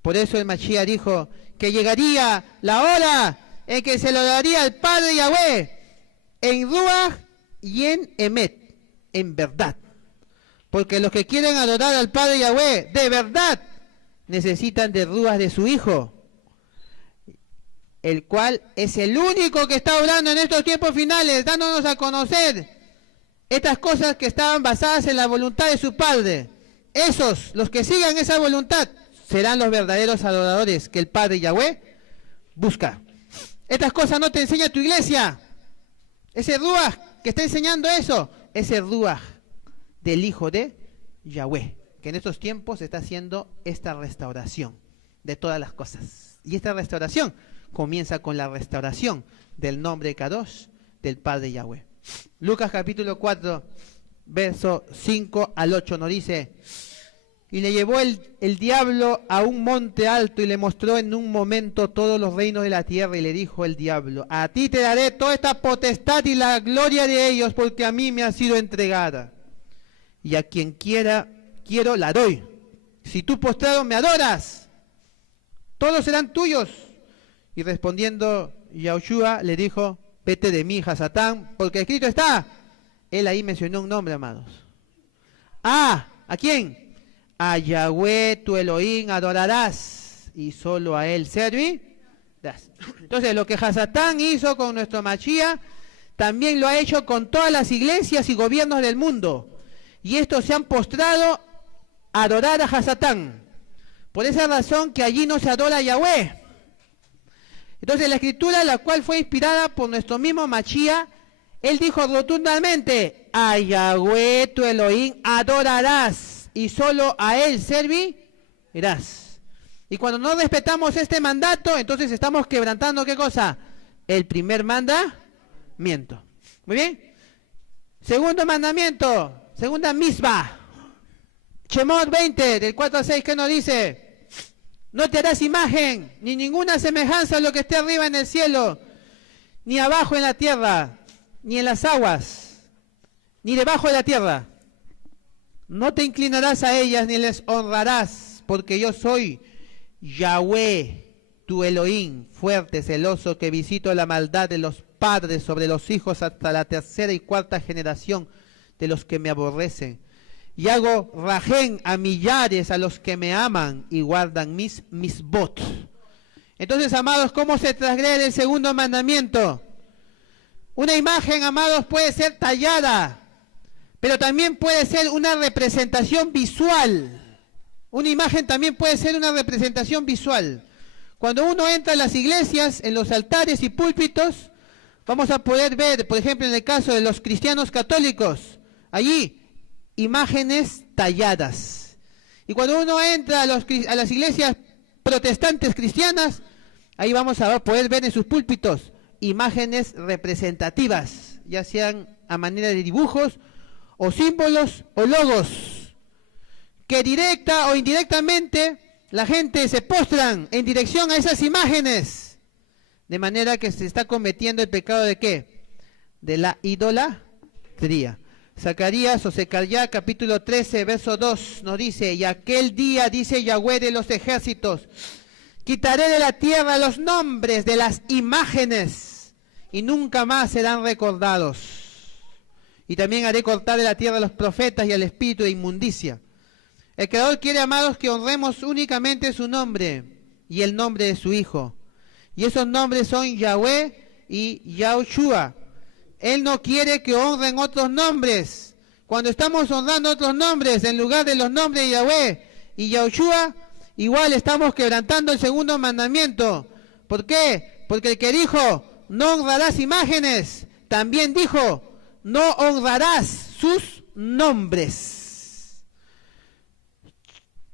Por eso el Mashiach dijo que llegaría la hora en que se lo daría al Padre Yahweh en ruaj y en emet, en verdad. Porque los que quieren adorar al Padre Yahweh de verdad necesitan de ruaj de su Hijo, el cual es el único que está hablando en estos tiempos finales, dándonos a conocer estas cosas que estaban basadas en la voluntad de su Padre. Esos, los que sigan esa voluntad, serán los verdaderos adoradores que el Padre Yahweh busca. Estas cosas no te enseña tu iglesia. Ese ruaj que está enseñando eso, ese ruaj del Hijo de Yahweh, que en estos tiempos está haciendo esta restauración de todas las cosas. Y esta restauración comienza con la restauración del nombre Kadosh del Padre Yahweh. Lucas capítulo 4, verso 5 al 8 nos dice: y le llevó el diablo a un monte alto y le mostró en un momento todos los reinos de la tierra, y le dijo el diablo: a ti te daré toda esta potestad y la gloria de ellos, porque a mí me ha sido entregada, y a quien quiero la doy. Si tú postrado me adoras, todos serán tuyos. Y respondiendo Yahushua le dijo: vete de mí, Hasatán, porque escrito está. Él ahí mencionó un nombre, amados. ¿A quién? A Yahweh tu Elohim adorarás, y solo a él servirás. Entonces, lo que Hasatán hizo con nuestro Mashiach, también lo ha hecho con todas las iglesias y gobiernos del mundo. Y estos se han postrado a adorar a Hasatán. Por esa razón que allí no se adora a Yahweh. Entonces, la escritura, la cual fue inspirada por nuestro mismo Mashiach, él dijo rotundamente: a Yahweh tu Elohim adorarás, y solo a él servirás. Y cuando no respetamos este mandato, entonces estamos quebrantando, ¿qué cosa? El primer mandamiento. Muy bien. Segundo mandamiento, segunda misbah, Shemot 20, del 4 al 6, ¿qué nos dice? No te harás imagen, ni ninguna semejanza a lo que esté arriba en el cielo, ni abajo en la tierra, ni en las aguas, ni debajo de la tierra. No te inclinarás a ellas, ni les honrarás, porque yo soy Yahweh, tu Elohim, fuerte, celoso, que visito la maldad de los padres sobre los hijos hasta la tercera y cuarta generación de los que me aborrecen. Y hago rajén a millares a los que me aman y guardan mis misbot. Entonces, amados, ¿cómo se transgrede el segundo mandamiento? Una imagen, amados, puede ser tallada, pero también puede ser una representación visual. Una imagen también puede ser una representación visual. Cuando uno entra a las iglesias, en los altares y púlpitos, vamos a poder ver, por ejemplo, en el caso de los cristianos católicos, allí imágenes talladas. Y cuando uno entra a las iglesias protestantes cristianas, ahí vamos a poder ver en sus púlpitos imágenes representativas, ya sean a manera de dibujos o símbolos o logos, que directa o indirectamente la gente se postran en dirección a esas imágenes, de manera que se está cometiendo el pecado de ¿qué? De la idolatría. Zacarías o Zacarías capítulo 13, verso 2 nos dice, y aquel día, dice Yahweh de los ejércitos, quitaré de la tierra los nombres de las imágenes y nunca más serán recordados. Y también haré cortar de la tierra a los profetas y al espíritu de inmundicia. El Creador quiere, amados, que honremos únicamente su nombre y el nombre de su Hijo. Y esos nombres son Yahweh y Yahushua. Él no quiere que honren otros nombres. Cuando estamos honrando otros nombres en lugar de los nombres de Yahweh y Yahushua, igual estamos quebrantando el segundo mandamiento. ¿Por qué? Porque el que dijo, no honrarás imágenes, también dijo, no honrarás sus nombres.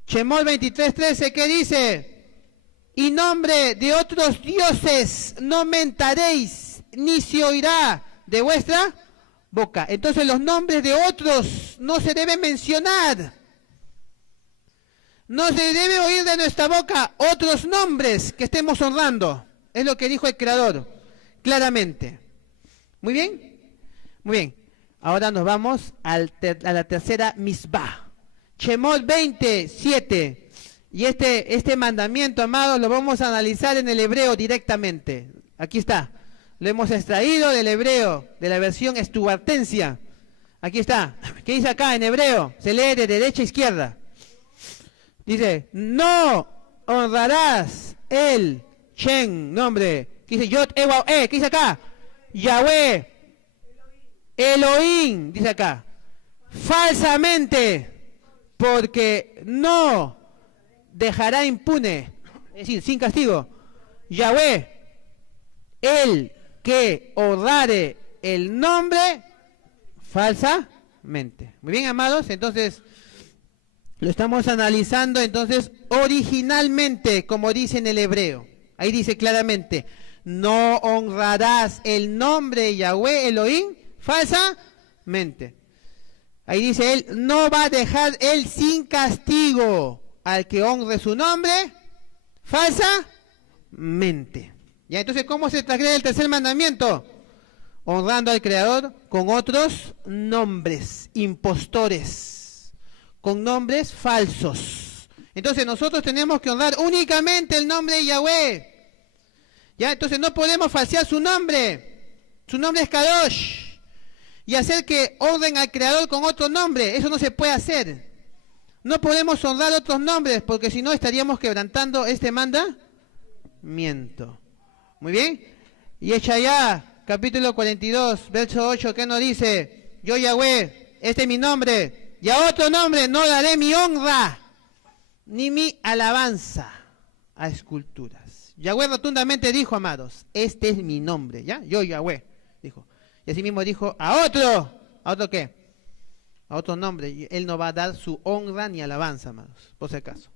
Shemot 23:13, ¿qué dice? Y nombre de otros dioses no mentaréis, ni se oirá de vuestra boca. Entonces los nombres de otros no se deben mencionar. No se debe oír de nuestra boca otros nombres que estemos honrando. Es lo que dijo el Creador, claramente. ¿Muy bien? Muy bien. Ahora nos vamos a la tercera misbah. Shemot 27. Y este mandamiento, amados, lo vamos a analizar en el hebreo directamente. Aquí está. Lo hemos extraído del hebreo, de la versión estuartensia. Aquí está. ¿Qué dice acá en hebreo? Se lee de derecha a izquierda. Dice, no honrarás el Shen, nombre. ¿Qué dice? Yod, Ewa, ¿qué dice acá? Yahweh, Elohim, dice acá. Falsamente, porque no dejará impune, es decir, sin castigo, Yahweh, el que honrare el nombre falsamente. Muy bien, amados, entonces lo estamos analizando entonces originalmente, como dice en el hebreo. Ahí dice claramente, no honrarás el nombre de Yahweh Elohim falsamente. Ahí dice él, no va a dejar él sin castigo al que honre su nombre falsamente. Ya, entonces, ¿cómo se transgrede el tercer mandamiento? Honrando al Creador con otros nombres, impostores, con nombres falsos. Entonces nosotros tenemos que honrar únicamente el nombre de Yahweh. Ya, entonces no podemos falsear su nombre. Su nombre es Kadosh. Y hacer que honren al Creador con otro nombre. Eso no se puede hacer. No podemos honrar otros nombres, porque si no estaríamos quebrantando este mandamiento. Muy bien. Y Eshayá, capítulo 42, verso 8, ¿qué nos dice? Yo Yahweh, este es mi nombre, y a otro nombre no daré mi honra, ni mi alabanza a esculturas. Yahweh rotundamente dijo, amados, este es mi nombre, ¿ya? Yo Yahweh, dijo. Y así mismo dijo, ¿a otro qué? A otro nombre, y él no va a dar su honra ni alabanza, amados, por si acaso.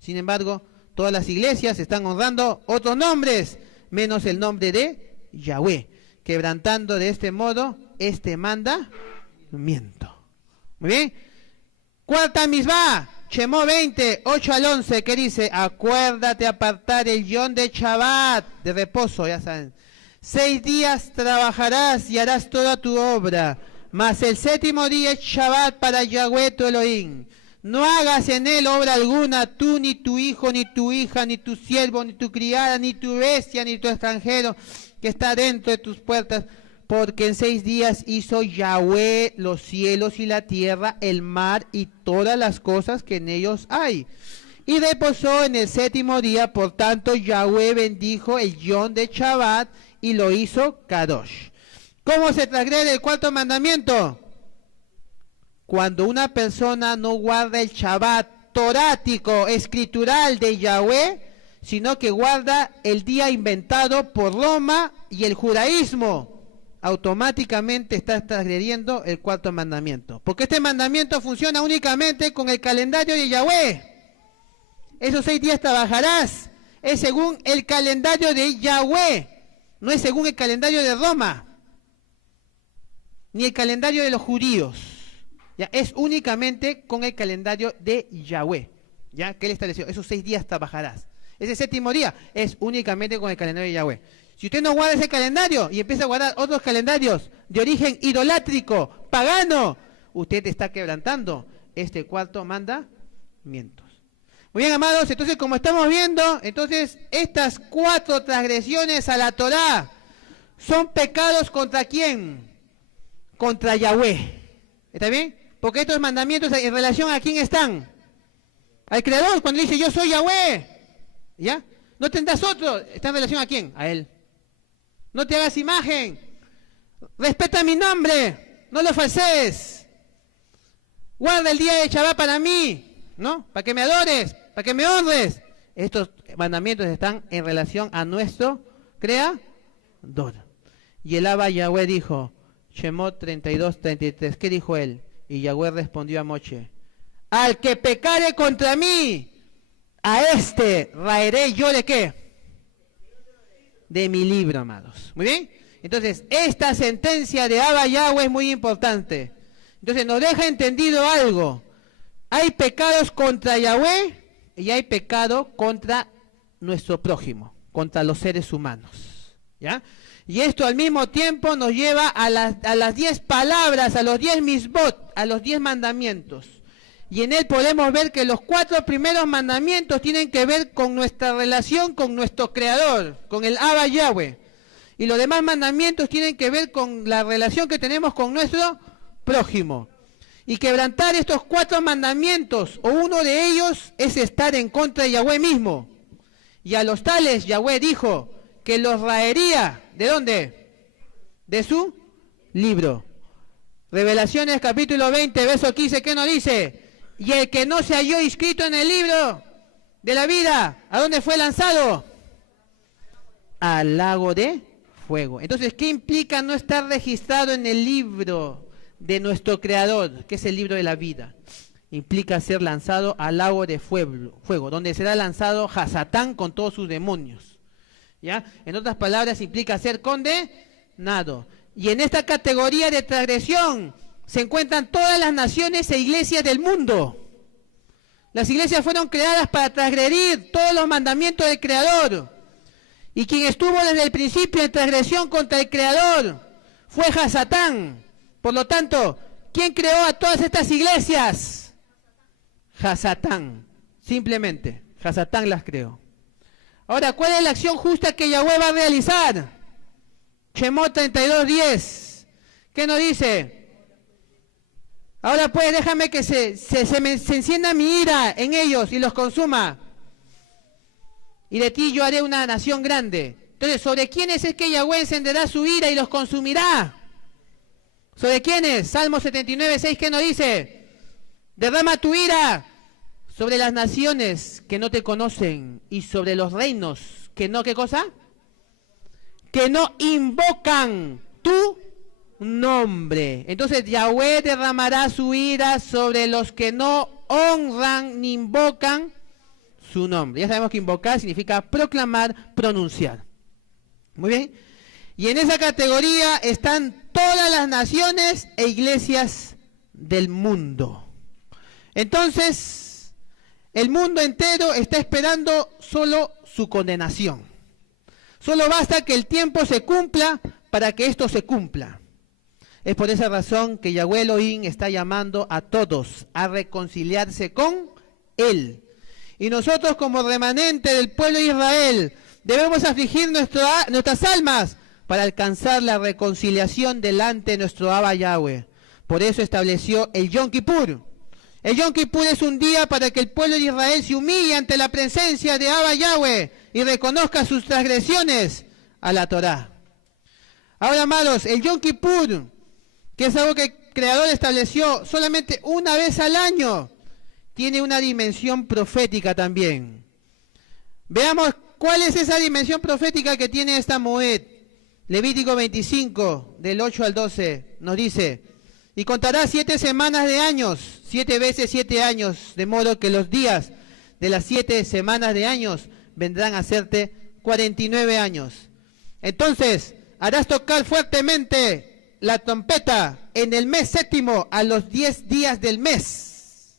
Sin embargo, todas las iglesias están honrando otros nombres, menos el nombre de Yahweh, quebrantando de este modo este mandamiento. Muy bien. Cuarta misbah, Shemot 20, 8 al 11, que dice, acuérdate apartar el yom de Shabbat, de reposo, ya saben. 6 días trabajarás y harás toda tu obra, mas el séptimo día es Shabbat para Yahweh tu Elohim. No hagas en él obra alguna, tú, ni tu hijo, ni tu hija, ni tu siervo, ni tu criada, ni tu bestia, ni tu extranjero que está dentro de tus puertas, porque en 6 días hizo Yahweh los cielos y la tierra, el mar y todas las cosas que en ellos hay. Y reposó en el séptimo día, por tanto Yahweh bendijo el yom de Shabbat y lo hizo Kadosh. ¿Cómo se transgrede el cuarto mandamiento? Cuando una persona no guarda el Shabbat torático, escritural de Yahweh, sino que guarda el día inventado por Roma y el judaísmo, automáticamente está transgrediendo el cuarto mandamiento. Porque este mandamiento funciona únicamente con el calendario de Yahweh. Esos 6 días trabajarás, es según el calendario de Yahweh, no es según el calendario de Roma, ni el calendario de los judíos. Ya, es únicamente con el calendario de Yahweh, ya que él estableció, esos 6 días trabajarás. Ese séptimo día es únicamente con el calendario de Yahweh. Si usted no guarda ese calendario y empieza a guardar otros calendarios de origen idolátrico, pagano, usted está quebrantando este cuarto mandamiento. Muy bien, amados, entonces como estamos viendo, entonces estas 4 transgresiones a la Torá son pecados ¿contra quién? Contra Yahweh. ¿Está bien? Porque estos mandamientos en relación a quién están. Al Creador, cuando dice yo soy Yahweh. ¿Ya? No tendrás otro. ¿Está en relación a quién? A Él. No te hagas imagen. Respeta mi nombre. No lo falsees. Guarda el día de Shabbat para mí. ¿No? Para que me adores. Para que me honres. Estos mandamientos están en relación a nuestro Creador. Y el Abba Yahweh dijo, Shemot 32:33, ¿qué dijo él? Y Yahweh respondió a Moche, al que pecare contra mí, a este raeré yo de qué? De mi libro, amados. Muy bien. Entonces, esta sentencia de Abba Yahweh es muy importante. Entonces, nos deja entendido algo. Hay pecados contra Yahweh y hay pecado contra nuestro prójimo, contra los seres humanos. ¿Ya? Y esto al mismo tiempo nos lleva a las 10 palabras, a los 10 misbot, a los 10 mandamientos. Y en él podemos ver que los 4 primeros mandamientos tienen que ver con nuestra relación con nuestro Creador, con el Abba Yahweh. Y los demás mandamientos tienen que ver con la relación que tenemos con nuestro prójimo. Y quebrantar estos 4 mandamientos, o uno de ellos, es estar en contra de Yahweh mismo. Y a los tales Yahweh dijo que los raería, ¿de dónde? De su libro. Revelaciones capítulo 20, verso 15, ¿qué nos dice? Y el que no se halló inscrito en el libro de la vida, ¿a dónde fue lanzado? Al lago de fuego. Entonces, ¿qué implica no estar registrado en el libro de nuestro Creador, que es el libro de la vida? Implica ser lanzado al lago de fuego, donde será lanzado Hasatán con todos sus demonios. ¿Ya? En otras palabras, implica ser condenado. Y en esta categoría de transgresión se encuentran todas las naciones e iglesias del mundo. Las iglesias fueron creadas para transgredir todos los mandamientos del Creador. Y quien estuvo desde el principio en transgresión contra el Creador fue Hasatán. Por lo tanto, ¿quién creó a todas estas iglesias? Hasatán. Simplemente, Hasatán las creó. Ahora, ¿cuál es la acción justa que Yahweh va a realizar? Shemot 32:10. ¿Qué nos dice? Ahora pues déjame que se encienda mi ira en ellos y los consuma. Y de ti yo haré una nación grande. Entonces, ¿sobre quiénes es que Yahweh encenderá su ira y los consumirá? ¿Sobre quiénes? Salmo 79:6, ¿qué nos dice? Derrama tu ira sobre las naciones que no te conocen y sobre los reinos que no, ¿qué cosa? Que no invocan tu nombre. Entonces Yahweh derramará su ira sobre los que no honran ni invocan su nombre. Ya sabemos que invocar significa proclamar, pronunciar. Muy bien. Y en esa categoría están todas las naciones e iglesias del mundo. Entonces, el mundo entero está esperando solo su condenación. Solo basta que el tiempo se cumpla para que esto se cumpla. Es por esa razón que Yahweh Elohim está llamando a todos a reconciliarse con Él. Y nosotros como remanente del pueblo de Israel debemos afligir nuestras almas para alcanzar la reconciliación delante de nuestro Abba Yahweh. Por eso estableció el Yom Kippur. El Yom Kippur es un día para que el pueblo de Israel se humille ante la presencia de Abba Yahweh y reconozca sus transgresiones a la Torá. Ahora, amados, el Yom Kippur, que es algo que el Creador estableció solamente una vez al año, tiene una dimensión profética también. Veamos cuál es esa dimensión profética que tiene esta Moed. Levítico 25, del 8 al 12, nos dice: y contarás 7 semanas de años, 7 veces 7 años, de modo que los días de las 7 semanas de años vendrán a hacerte 49 años. Entonces harás tocar fuertemente la trompeta en el mes 7 a los 10 días del mes,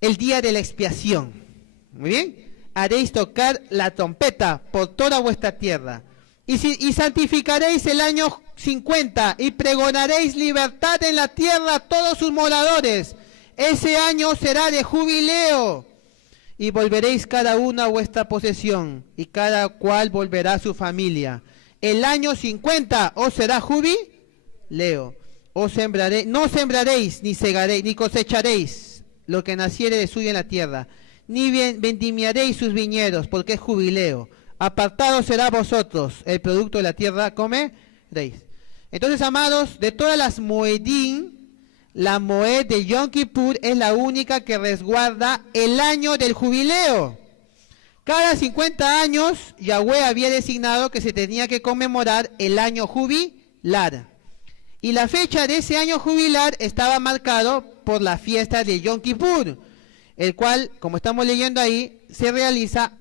el día de la expiación. Muy bien. Haréis tocar la trompeta por toda vuestra tierra. Y santificaréis el año 50, y pregonaréis libertad en la tierra a todos sus moradores. Ese año será de jubileo, y volveréis cada uno a vuestra posesión, y cada cual volverá a su familia. El año 50 os será jubileo. No sembraréis, ni segaréis, ni cosecharéis lo que naciere de suyo en la tierra, ni vendimiaréis sus viñedos, porque es jubileo. Apartado será vosotros, el producto de la tierra comeréis. Entonces, amados, de todas las moedín, la moed de Yom Kippur es la única que resguarda el año del jubileo. Cada 50 años, Yahweh había designado que se tenía que conmemorar el año jubilar. Y la fecha de ese año jubilar estaba marcado por la fiesta de Yom Kippur, el cual, como estamos leyendo ahí, se realiza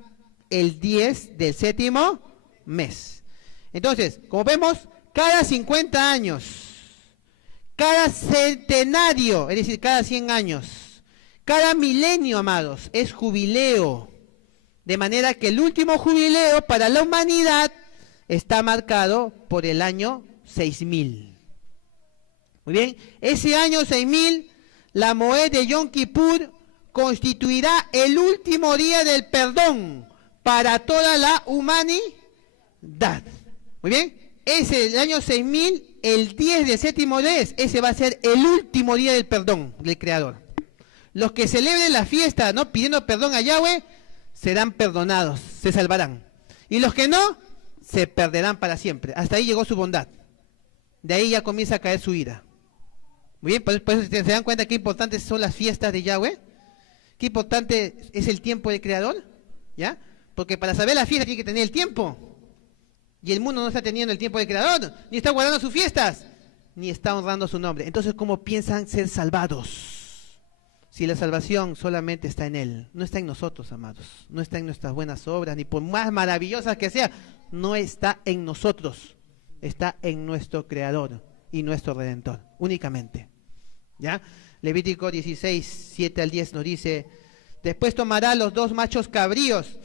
el 10 del séptimo mes. Entonces, como vemos, cada 50 años, cada centenario, es decir, cada 100 años, cada milenio, amados, es jubileo. De manera que el último jubileo para la humanidad está marcado por el año 6000. Muy bien, ese año 6000, la moed de Yom Kippur constituirá el último día del perdón para toda la humanidad. Muy bien, ese el año 6000, el 10 del séptimo mes, ese va a ser el último día del perdón del Creador. Los que celebren la fiesta, ¿no?, pidiendo perdón a Yahweh, serán perdonados, se salvarán. Y los que no, se perderán para siempre. Hasta ahí llegó su bondad. De ahí ya comienza a caer su ira. Muy bien, por eso se dan cuenta qué importantes son las fiestas de Yahweh. Qué importante es el tiempo del Creador. ¿Ya? Porque para saber la fiesta tiene que tener el tiempo. Y el mundo no está teniendo el tiempo del Creador. Ni está guardando sus fiestas. Ni está honrando su nombre. Entonces, ¿cómo piensan ser salvados? Si la salvación solamente está en Él, no está en nosotros, amados, no está en nuestras buenas obras, ni por más maravillosas que sean, no está en nosotros, está en nuestro Creador y nuestro Redentor, únicamente. ¿Ya? Levítico 16, 7 al 10 nos dice: después tomará los 2 machos cabríos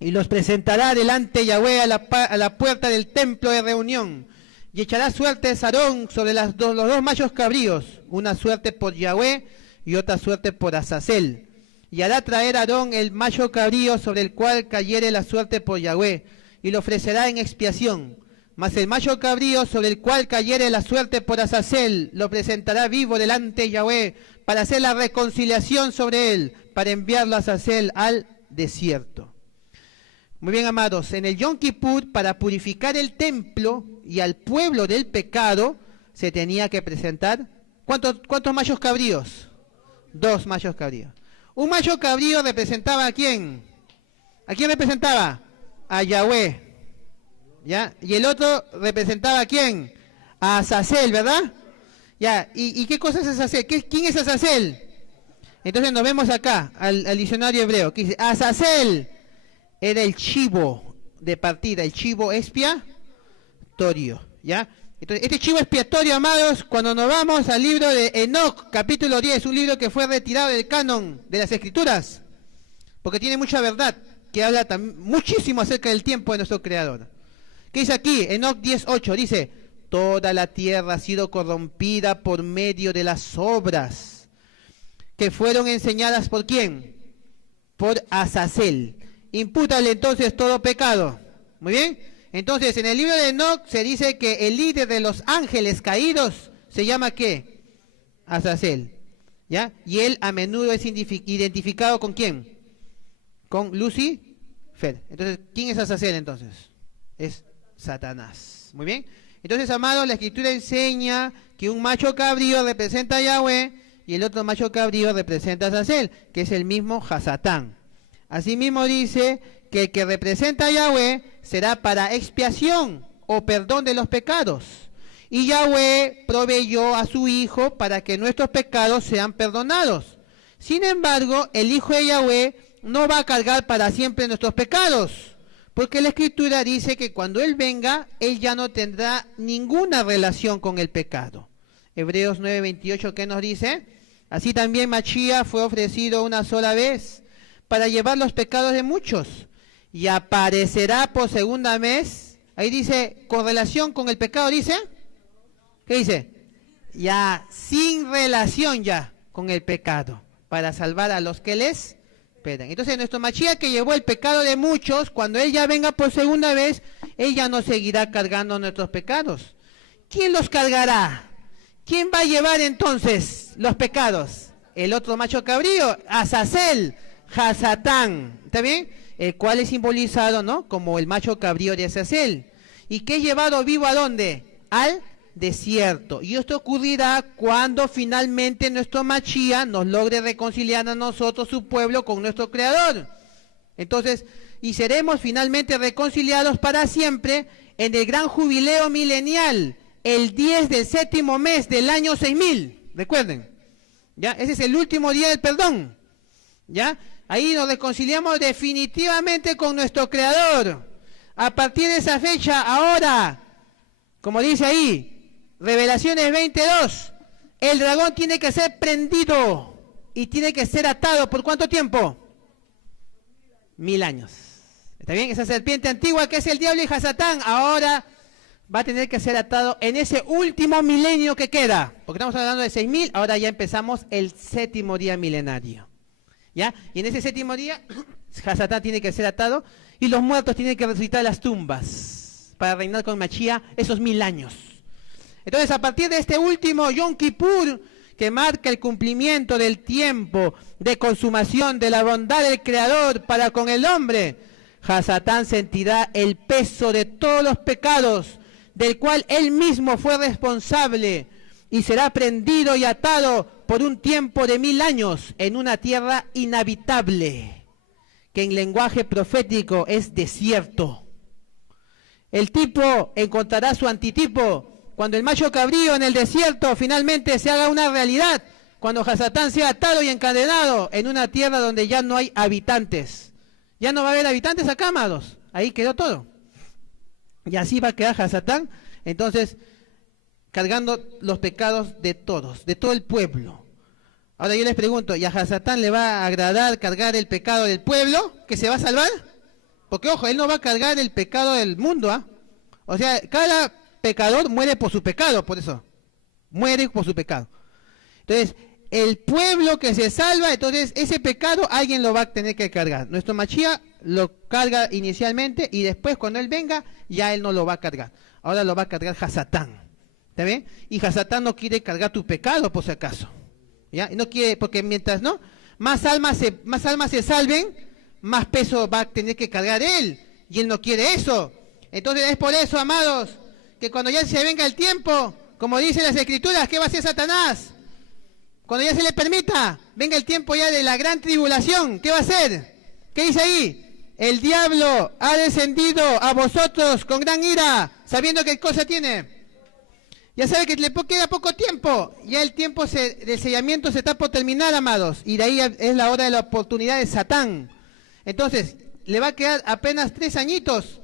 y los presentará delante de Yahweh a la puerta del templo de reunión, y echará suertes Aarón sobre los 2 machos cabríos, una suerte por Yahweh y otra suerte por Azazel. Y hará traer a Aarón el macho cabrío sobre el cual cayere la suerte por Yahweh, y lo ofrecerá en expiación. Mas el macho cabrío sobre el cual cayere la suerte por Azazel, lo presentará vivo delante de Yahweh, para hacer la reconciliación sobre él, para enviarlo a Azazel al desierto. Muy bien, amados, en el Yom Kippur, para purificar el templo y al pueblo del pecado, se tenía que presentar, ¿cuántos machos cabríos? 2 machos cabríos. Un macho cabrío representaba ¿a quién? ¿A quién representaba? A Yahweh. ¿Ya? Y el otro representaba ¿a quién? A Azazel, ¿verdad? ¿Ya? ¿Y qué cosa es Azazel? ¿Quién es Azazel? Entonces nos vemos acá, al diccionario hebreo, que dice: Azazel era el chivo de partida, el chivo expiatorio. ¿Ya? Entonces, este chivo expiatorio, amados, cuando nos vamos al libro de Enoc, capítulo 10, un libro que fue retirado del canon de las Escrituras, porque tiene mucha verdad, que habla muchísimo acerca del tiempo de nuestro Creador. ¿Qué dice aquí? Enoc 10:8 dice: toda la tierra ha sido corrompida por medio de las obras que fueron enseñadas ¿por quién? Por Azazel. Impútale entonces todo pecado. Muy bien. Entonces, en el libro de Enoc se dice que el líder de los ángeles caídos se llama ¿qué? Azazel. ¿Ya? Y él a menudo es identificado ¿con quién? Con Lucifer. Entonces, ¿quién es Azazel entonces? Es Satanás. Muy bien. Entonces, amados, la Escritura enseña que un macho cabrío representa a Yahweh y el otro macho cabrío representa a Azazel, que es el mismo Hasatán. Asimismo dice que el que representa a Yahweh será para expiación o perdón de los pecados. Y Yahweh proveyó a su Hijo para que nuestros pecados sean perdonados. Sin embargo, el Hijo de Yahweh no va a cargar para siempre nuestros pecados, porque la Escritura dice que cuando Él venga, Él ya no tendrá ninguna relación con el pecado. Hebreos 9:28, ¿qué nos dice? Así también Mashiach fue ofrecido una sola vez para llevar los pecados de muchos, y aparecerá por segunda vez Ahí dice, con relación con el pecado, dice, ¿qué dice? Ya, sin relación ya con el pecado, para salvar a los que les esperan. Entonces nuestro Mashiach, que llevó el pecado de muchos, cuando Él ya venga por segunda vez, Él ya no seguirá cargando nuestros pecados. ¿Quién los cargará? ¿Quién va a llevar entonces los pecados? El otro macho cabrío, Azazel, Hasatán, ¿está bien? El cual es simbolizado, ¿no?, como el macho cabrío de Azazel. ¿Y que es llevado vivo a dónde? Al desierto. Y esto ocurrirá cuando finalmente nuestro Mashiach nos logre reconciliar a nosotros, su pueblo, con nuestro Creador. Entonces, y seremos finalmente reconciliados para siempre en el gran jubileo milenial, el 10 del séptimo mes del año 6000. Recuerden, ¿ya? Ese es el último día del perdón, ¿ya? Ahí nos reconciliamos definitivamente con nuestro Creador. A partir de esa fecha, ahora, como dice ahí, Revelaciones 22, el dragón tiene que ser prendido y tiene que ser atado. ¿Por cuánto tiempo? 1000 años. ¿Está bien? Esa serpiente antigua que es el diablo y Hasatán, ahora va a tener que ser atado en ese último milenio que queda. Porque estamos hablando de 6000, ahora ya empezamos el séptimo día milenario. ¿Ya? Y en ese séptimo día, Hasatán tiene que ser atado y los muertos tienen que resucitar de las tumbas para reinar con Mashiach esos 1000 años. Entonces, a partir de este último Yom Kippur, que marca el cumplimiento del tiempo de consumación de la bondad del Creador para con el hombre, Hasatán sentirá el peso de todos los pecados del cual él mismo fue responsable y será prendido y atado por un tiempo de 1000 años en una tierra inhabitable, que en lenguaje profético es desierto. El tipo encontrará su antitipo cuando el macho cabrío en el desierto finalmente se haga una realidad, cuando Hasatán sea atado y encadenado en una tierra donde ya no hay habitantes. Ya no va a haber habitantes acá, amados. Ahí quedó todo. Y así va a quedar Hasatán, entonces, cargando los pecados de todos, de todo el pueblo. Ahora yo les pregunto, ¿y a Hasatán le va a agradar cargar el pecado del pueblo que se va a salvar? Porque, ojo, él no va a cargar el pecado del mundo, ¿ah? O sea, cada pecador muere por su pecado, por eso. Muere por su pecado. Entonces, el pueblo que se salva, entonces ese pecado alguien lo va a tener que cargar. Nuestro Mashiach lo carga inicialmente y después cuando él venga, ya él no lo va a cargar. Ahora lo va a cargar Hasatán. ¿Está bien? Y Hasatán no quiere cargar tu pecado, por si acaso. ¿Ya? Y no quiere, porque mientras no, más almas se salven, más peso va a tener que cargar él. Y él no quiere eso. Entonces es por eso, amados, que cuando ya se venga el tiempo, como dicen las Escrituras, ¿qué va a hacer Satanás? Cuando ya se le permita, venga el tiempo ya de la gran tribulación, ¿qué va a hacer? ¿Qué dice ahí? El diablo ha descendido a vosotros con gran ira, sabiendo qué cosa tiene. Ya sabe que le queda poco tiempo, ya el tiempo del sellamiento se está por terminar, amados, y de ahí es la hora de la oportunidad de Satán. Entonces, le va a quedar apenas 3 añitos,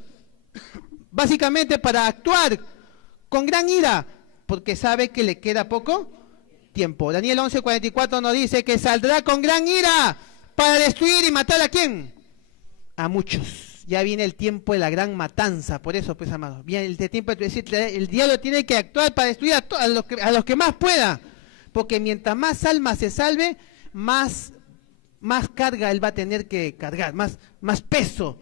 básicamente para actuar con gran ira, porque sabe que le queda poco tiempo. Daniel 11:44 nos dice que saldrá con gran ira para destruir y matar ¿a quién? A muchos. Ya viene el tiempo de la gran matanza, por eso, pues, amados, viene el tiempo de decir, el diablo tiene que actuar para destruir a los que más pueda, porque mientras más almas se salve, más carga él va a tener que cargar, más peso,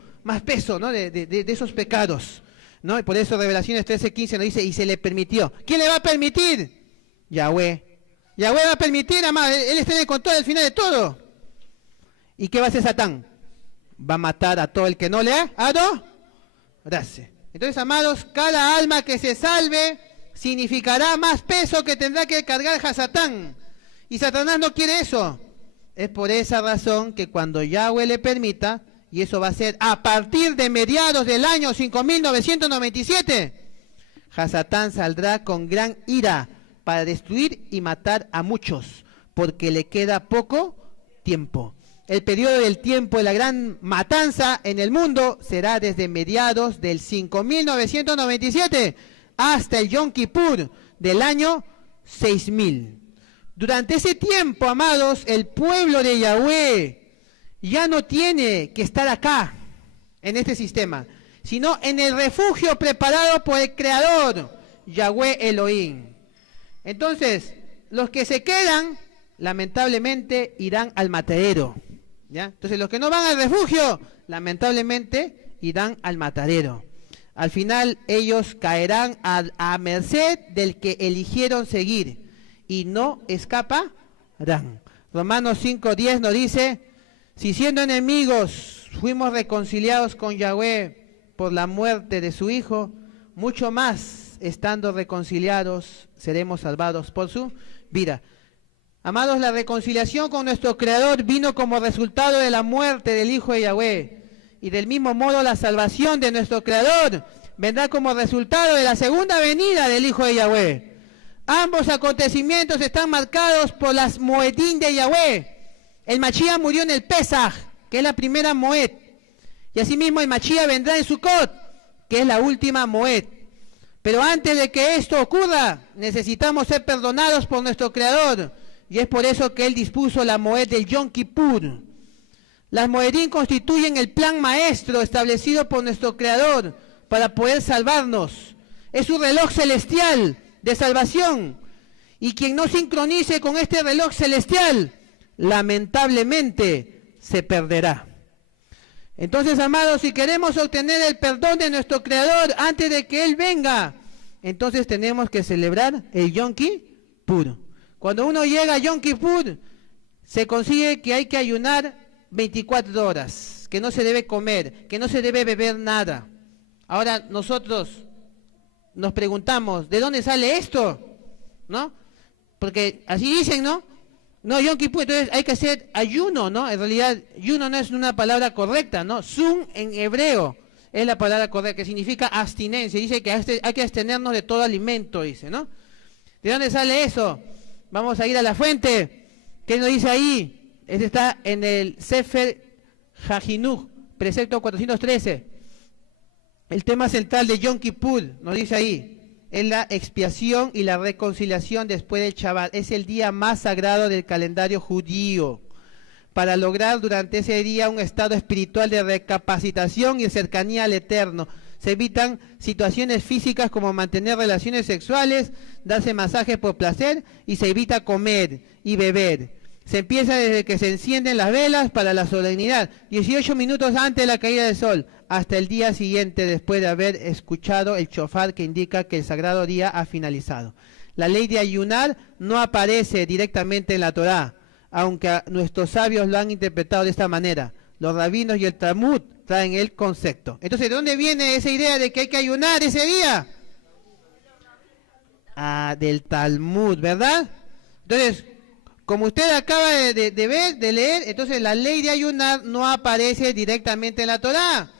¿no? de esos pecados, ¿no? Y por eso Revelaciones 13:15 nos dice, y se le permitió. ¿Quién le va a permitir? Yahweh. Yahweh va a permitir, amado, él está en el control al final de todo. ¿Y qué va a hacer Satán? Va a matar a todo el que no le ha adorase. Entonces, amados, cada alma que se salve significará más peso que tendrá que cargar Hasatán. Y Satanás no quiere eso. Es por esa razón que cuando Yahweh le permita, y eso va a ser a partir de mediados del año 5997, Hasatán saldrá con gran ira para destruir y matar a muchos, porque le queda poco tiempo. El periodo del tiempo de la gran matanza en el mundo será desde mediados del 5997 hasta el Yom Kippur del año 6000. Durante ese tiempo, amados, el pueblo de Yahweh ya no tiene que estar acá, en este sistema. sino en el refugio preparado por el Creador, Yahweh Elohim. Entonces, los que se quedan, lamentablemente, irán al matadero, ¿ya? Entonces, los que no van al refugio, lamentablemente, irán al matadero. Al final, ellos caerán a merced del que eligieron seguir y no escaparán. Romanos 5:10 nos dice, si siendo enemigos fuimos reconciliados con Yahweh por la muerte de su Hijo, mucho más, estando reconciliados, seremos salvados por su vida. Amados, la reconciliación con nuestro Creador vino como resultado de la muerte del Hijo de Yahweh. Y del mismo modo la salvación de nuestro Creador vendrá como resultado de la segunda venida del Hijo de Yahweh. Ambos acontecimientos están marcados por las Moedín de Yahweh. El Mashiach murió en el Pesaj, que es la primera Moed. Y asimismo el Mashiach vendrá en Sukkot, que es la última Moed. Pero antes de que esto ocurra, necesitamos ser perdonados por nuestro Creador. Y es por eso que Él dispuso la Moed del Yom Kippur. Las Moedín constituyen el plan maestro establecido por nuestro Creador para poder salvarnos. Es un reloj celestial de salvación. Y quien no sincronice con este reloj celestial, lamentablemente se perderá. Entonces, amados, si queremos obtener el perdón de nuestro Creador antes de que Él venga, entonces tenemos que celebrar el Yom Kippur. Cuando uno llega a Yom Kippur, se consigue que hay que ayunar 24 horas, que no se debe comer, que no se debe beber nada. Ahora nosotros nos preguntamos, ¿de dónde sale esto? ¿No? Porque así dicen, ¿no? No, Yom Kippur, entonces hay que hacer ayuno, ¿no? En realidad, ayuno no es una palabra correcta, ¿no? Sun en hebreo es la palabra correcta, que significa abstinencia. Dice que hay que abstenernos de todo alimento, dice, ¿no? ¿De dónde sale eso? Vamos a ir a la fuente. ¿Qué nos dice ahí? Este está en el Sefer Hajinuch, precepto 413. El tema central de Yom Kippur, nos dice ahí, es la expiación y la reconciliación después del Shabbat. Es el día más sagrado del calendario judío. Para lograr durante ese día un estado espiritual de recapacitación y cercanía al Eterno. Se evitan situaciones físicas como mantener relaciones sexuales, darse masajes por placer y se evita comer y beber. Se empieza desde que se encienden las velas para la solemnidad, 18 minutos antes de la caída del sol, hasta el día siguiente después de haber escuchado el shofar que indica que el sagrado día ha finalizado. La ley de ayunar no aparece directamente en la Torá, aunque nuestros sabios lo han interpretado de esta manera. Los rabinos y el Talmud traen el concepto. Entonces, ¿de dónde viene esa idea de que hay que ayunar ese día? Del Talmud, ¿verdad? Entonces, como usted acaba de leer, entonces la ley de ayunar no aparece directamente en la Torá.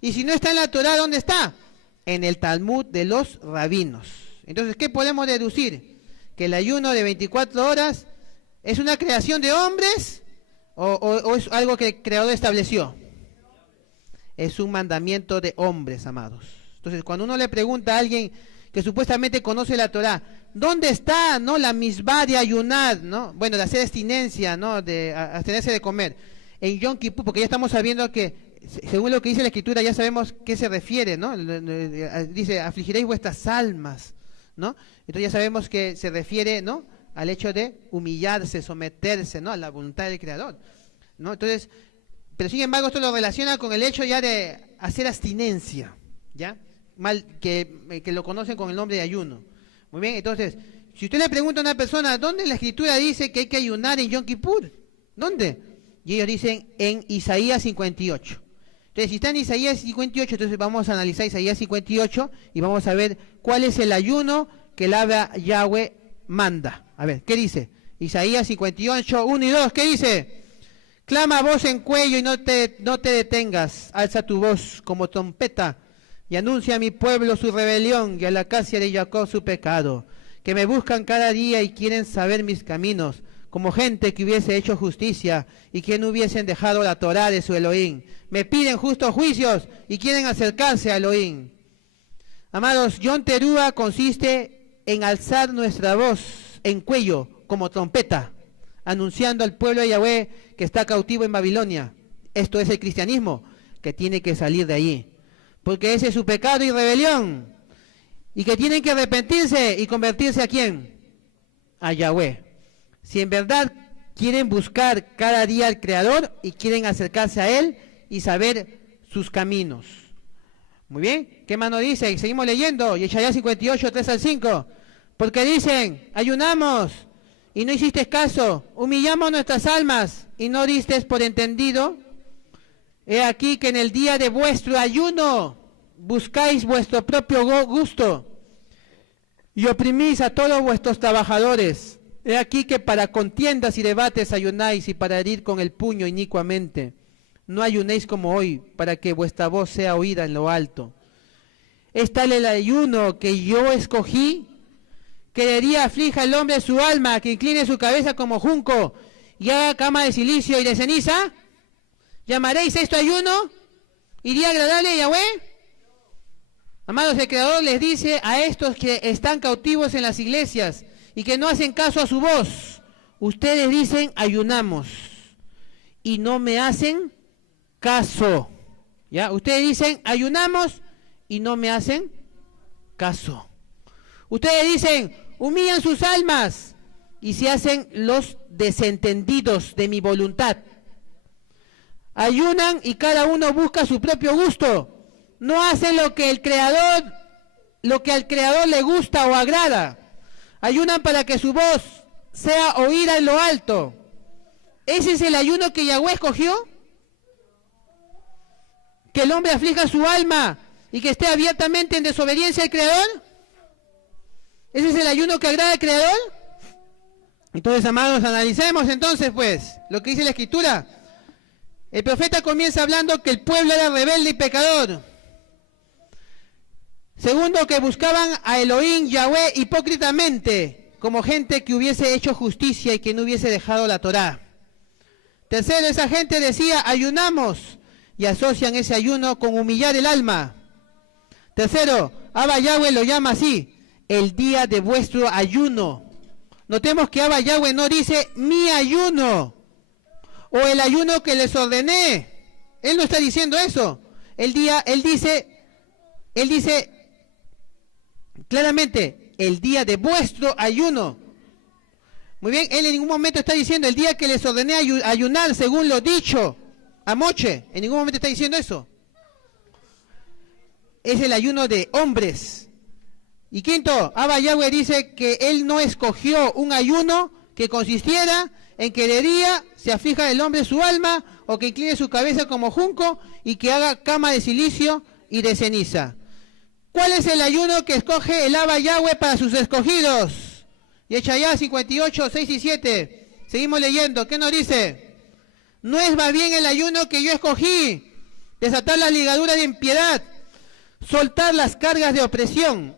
Y si no está en la Torá, ¿dónde está? En el Talmud de los rabinos. Entonces, ¿qué podemos deducir? Que el ayuno de 24 horas es una creación de hombres o es algo que el Creador estableció. Es un mandamiento de hombres, amados. Entonces, cuando uno le pregunta a alguien que supuestamente conoce la Torá, ¿dónde está, no, la misbah de ayunar, no? Bueno, de hacer abstinencia, ¿no? De abstenerse de comer. En Yom Kippur, porque ya estamos sabiendo que, según lo que dice la Escritura, ya sabemos qué se refiere, ¿no? Dice, afligiréis vuestras almas, ¿no? Entonces ya sabemos que se refiere, ¿no?, al hecho de humillarse, someterse, ¿no?, a la voluntad del Creador, ¿no? Entonces, pero sin embargo esto lo relaciona con el hecho ya de hacer abstinencia, ¿ya? Que lo conocen con el nombre de ayuno. Muy bien, entonces, si usted le pregunta a una persona, ¿dónde la Escritura dice que hay que ayunar en Yom Kippur? ¿Dónde? Y ellos dicen en Isaías 58. Entonces, si está en Isaías 58, entonces vamos a analizar Isaías 58 y vamos a ver cuál es el ayuno que el Yahweh manda. A ver, ¿qué dice? Isaías 58, 1 y 2, ¿qué dice? Clama voz en cuello y no te detengas, alza tu voz como trompeta y anuncia a mi pueblo su rebelión y a la casa de Jacob su pecado, que me buscan cada día y quieren saber mis caminos, como gente que hubiese hecho justicia y que no hubiesen dejado la Torá de su Elohim. Me piden justos juicios y quieren acercarse a Elohim. Amados, Yom Teruah consiste en alzar nuestra voz en cuello como trompeta, anunciando al pueblo de Yahweh que está cautivo en Babilonia. Esto es el cristianismo, que tiene que salir de allí. porque ese es su pecado y rebelión, y que tienen que arrepentirse y convertirse ¿a quién? A Yahweh. Si en verdad quieren buscar cada día al Creador y quieren acercarse a Él y saber sus caminos. Muy bien, ¿qué más nos dice? Seguimos leyendo, Yeshayahu 58, 3 al 5. Porque dicen, ayunamos y no hiciste caso, humillamos nuestras almas y no diste por entendido. He aquí que en el día de vuestro ayuno buscáis vuestro propio gusto y oprimís a todos vuestros trabajadores. He aquí que para contiendas y debates ayunáis y para herir con el puño inicuamente. No ayunéis como hoy, para que vuestra voz sea oída en lo alto. Es tal el ayuno que yo escogí, que de día aflija el hombre su alma, que incline su cabeza como junco y haga cama de silicio y de ceniza. ¿Llamaréis esto ayuno? ¿Y día agradable a Yahweh? Amados, el Creador les dice a estos que están cautivos en las iglesias y que no hacen caso a su voz, ustedes dicen ayunamos y no me hacen caso. ¿Ya? Ustedes dicen ayunamos y no me hacen caso. Ustedes dicen humillan sus almas y se hacen los desentendidos de mi voluntad. Ayunan y cada uno busca su propio gusto. No hacen lo que al Creador le gusta o agrada. Ayunan para que su voz sea oída en lo alto. ¿Ese es el ayuno que Yahweh escogió? ¿Que el hombre aflija su alma y que esté abiertamente en desobediencia al Creador? ¿Ese es el ayuno que agrada al Creador? Entonces, amados, analicemos entonces pues lo que dice la Escritura. El profeta comienza hablando que el pueblo era rebelde y pecador. Segundo, que buscaban a Elohim, Yahweh, hipócritamente, como gente que hubiese hecho justicia y que no hubiese dejado la Torá. Tercero, esa gente decía, ayunamos, y asocian ese ayuno con humillar el alma. Tercero, Abba Yahweh lo llama así, el día de vuestro ayuno. Notemos que Abba Yahweh no dice, mi ayuno, o el ayuno que les ordené. Él no está diciendo eso. Él dice claramente, el día de vuestro ayuno. Muy bien, él en ningún momento está diciendo el día que les ordené ayunar según lo dicho a Moche. En ningún momento está diciendo eso. Es el ayuno de hombres. Y quinto, Abba Yahweh dice que él no escogió un ayuno que consistiera en que de día se aflija el hombre su alma o que incline su cabeza como junco y que haga cama de silicio y de ceniza. ¿Cuál es el ayuno que escoge el Abba Yahweh para sus escogidos? Yeshayahu 58, 6 y 7. Seguimos leyendo. ¿Qué nos dice? No es más bien el ayuno que yo escogí, desatar las ligaduras de impiedad, soltar las cargas de opresión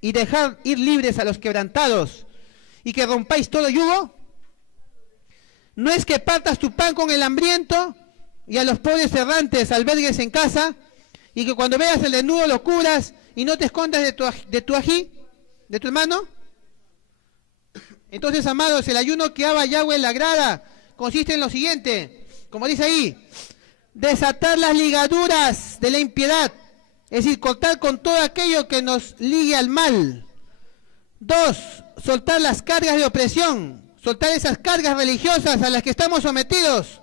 y dejar ir libres a los quebrantados y que rompáis todo yugo. No es que partas tu pan con el hambriento y a los pobres errantes albergues en casa y que cuando veas el desnudo lo cubras y no te escondas de tu ají, de tu hermano. Entonces, amados, el ayuno que Abba Yahweh le agrada consiste en lo siguiente, como dice ahí, desatar las ligaduras de la impiedad, es decir, cortar con todo aquello que nos ligue al mal. 2, soltar las cargas de opresión, soltar esas cargas religiosas a las que estamos sometidos.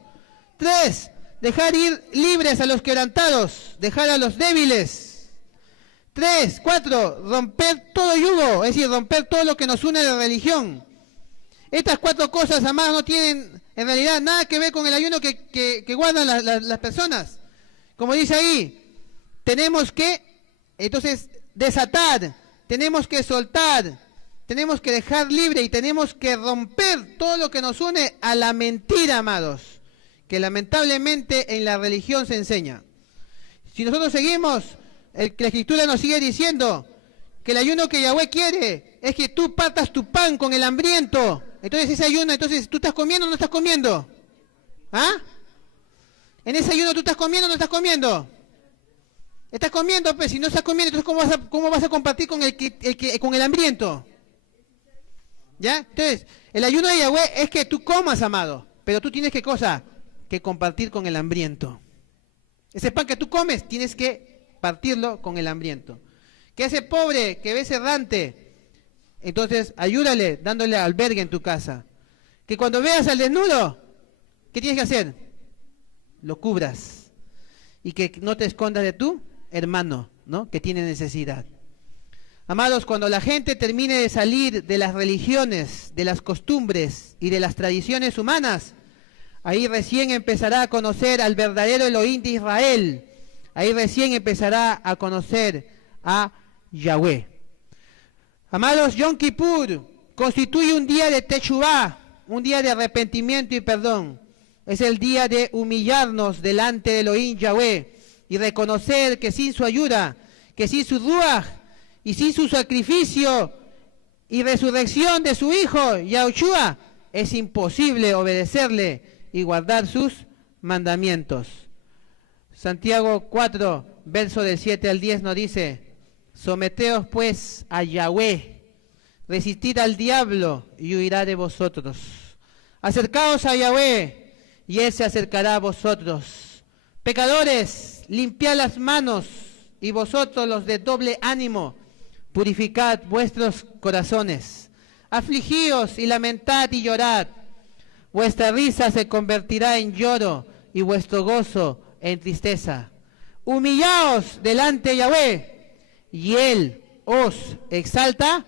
3, dejar ir libres a los quebrantados, dejar a los débiles. 4, romper todo yugo, es decir, romper todo lo que nos une de religión. Estas 4 cosas, amados, no tienen en realidad nada que ver con el ayuno que guardan las personas. Como dice ahí, tenemos que, entonces, desatar, tenemos que soltar, tenemos que dejar libre y tenemos que romper todo lo que nos une a la mentira, amados, que lamentablemente en la religión se enseña. Si nosotros seguimos, la Escritura nos sigue diciendo que el ayuno que Yahweh quiere es que tú partas tu pan con el hambriento. Entonces ese ayuno, entonces, ¿tú estás comiendo o no estás comiendo? ¿Ah? ¿En ese ayuno tú estás comiendo o no estás comiendo? Estás comiendo, pues, si no estás comiendo, entonces ¿cómo vas a compartir con con el hambriento? ¿Ya? Entonces, el ayuno de Yahweh es que tú comas, amado, pero tú tienes, ¿qué cosa? Que compartir con el hambriento. Ese pan que tú comes, tienes que partirlo con el hambriento. Que ese pobre que ves errante, entonces ayúdale dándole albergue en tu casa. Que cuando veas al desnudo, ¿qué tienes que hacer? Lo cubras. Y que no te escondas de tu hermano, ¿no? Que tiene necesidad. Amados, cuando la gente termine de salir de las religiones, de las costumbres y de las tradiciones humanas, ahí recién empezará a conocer al verdadero Elohim de Israel. Ahí recién empezará a conocer a Yahweh. Amados, Yom Kippur constituye un día de Teshuvah, un día de arrepentimiento y perdón. Es el día de humillarnos delante de Elohim Yahweh y reconocer que sin su ayuda, que sin su Ruach y sin su sacrificio y resurrección de su Hijo, Yahushua, es imposible obedecerle y guardar sus mandamientos. Santiago 4, verso del 7 al 10 nos dice: someteos pues a Yahweh, resistid al diablo y huirá de vosotros. Acercaos a Yahweh y Él se acercará a vosotros. Pecadores, limpiad las manos, y vosotros los de doble ánimo, purificad vuestros corazones. Afligíos y lamentad y llorad. Vuestra risa se convertirá en lloro y vuestro gozo en tristeza. Humillaos delante de Yahweh y Él os exaltará.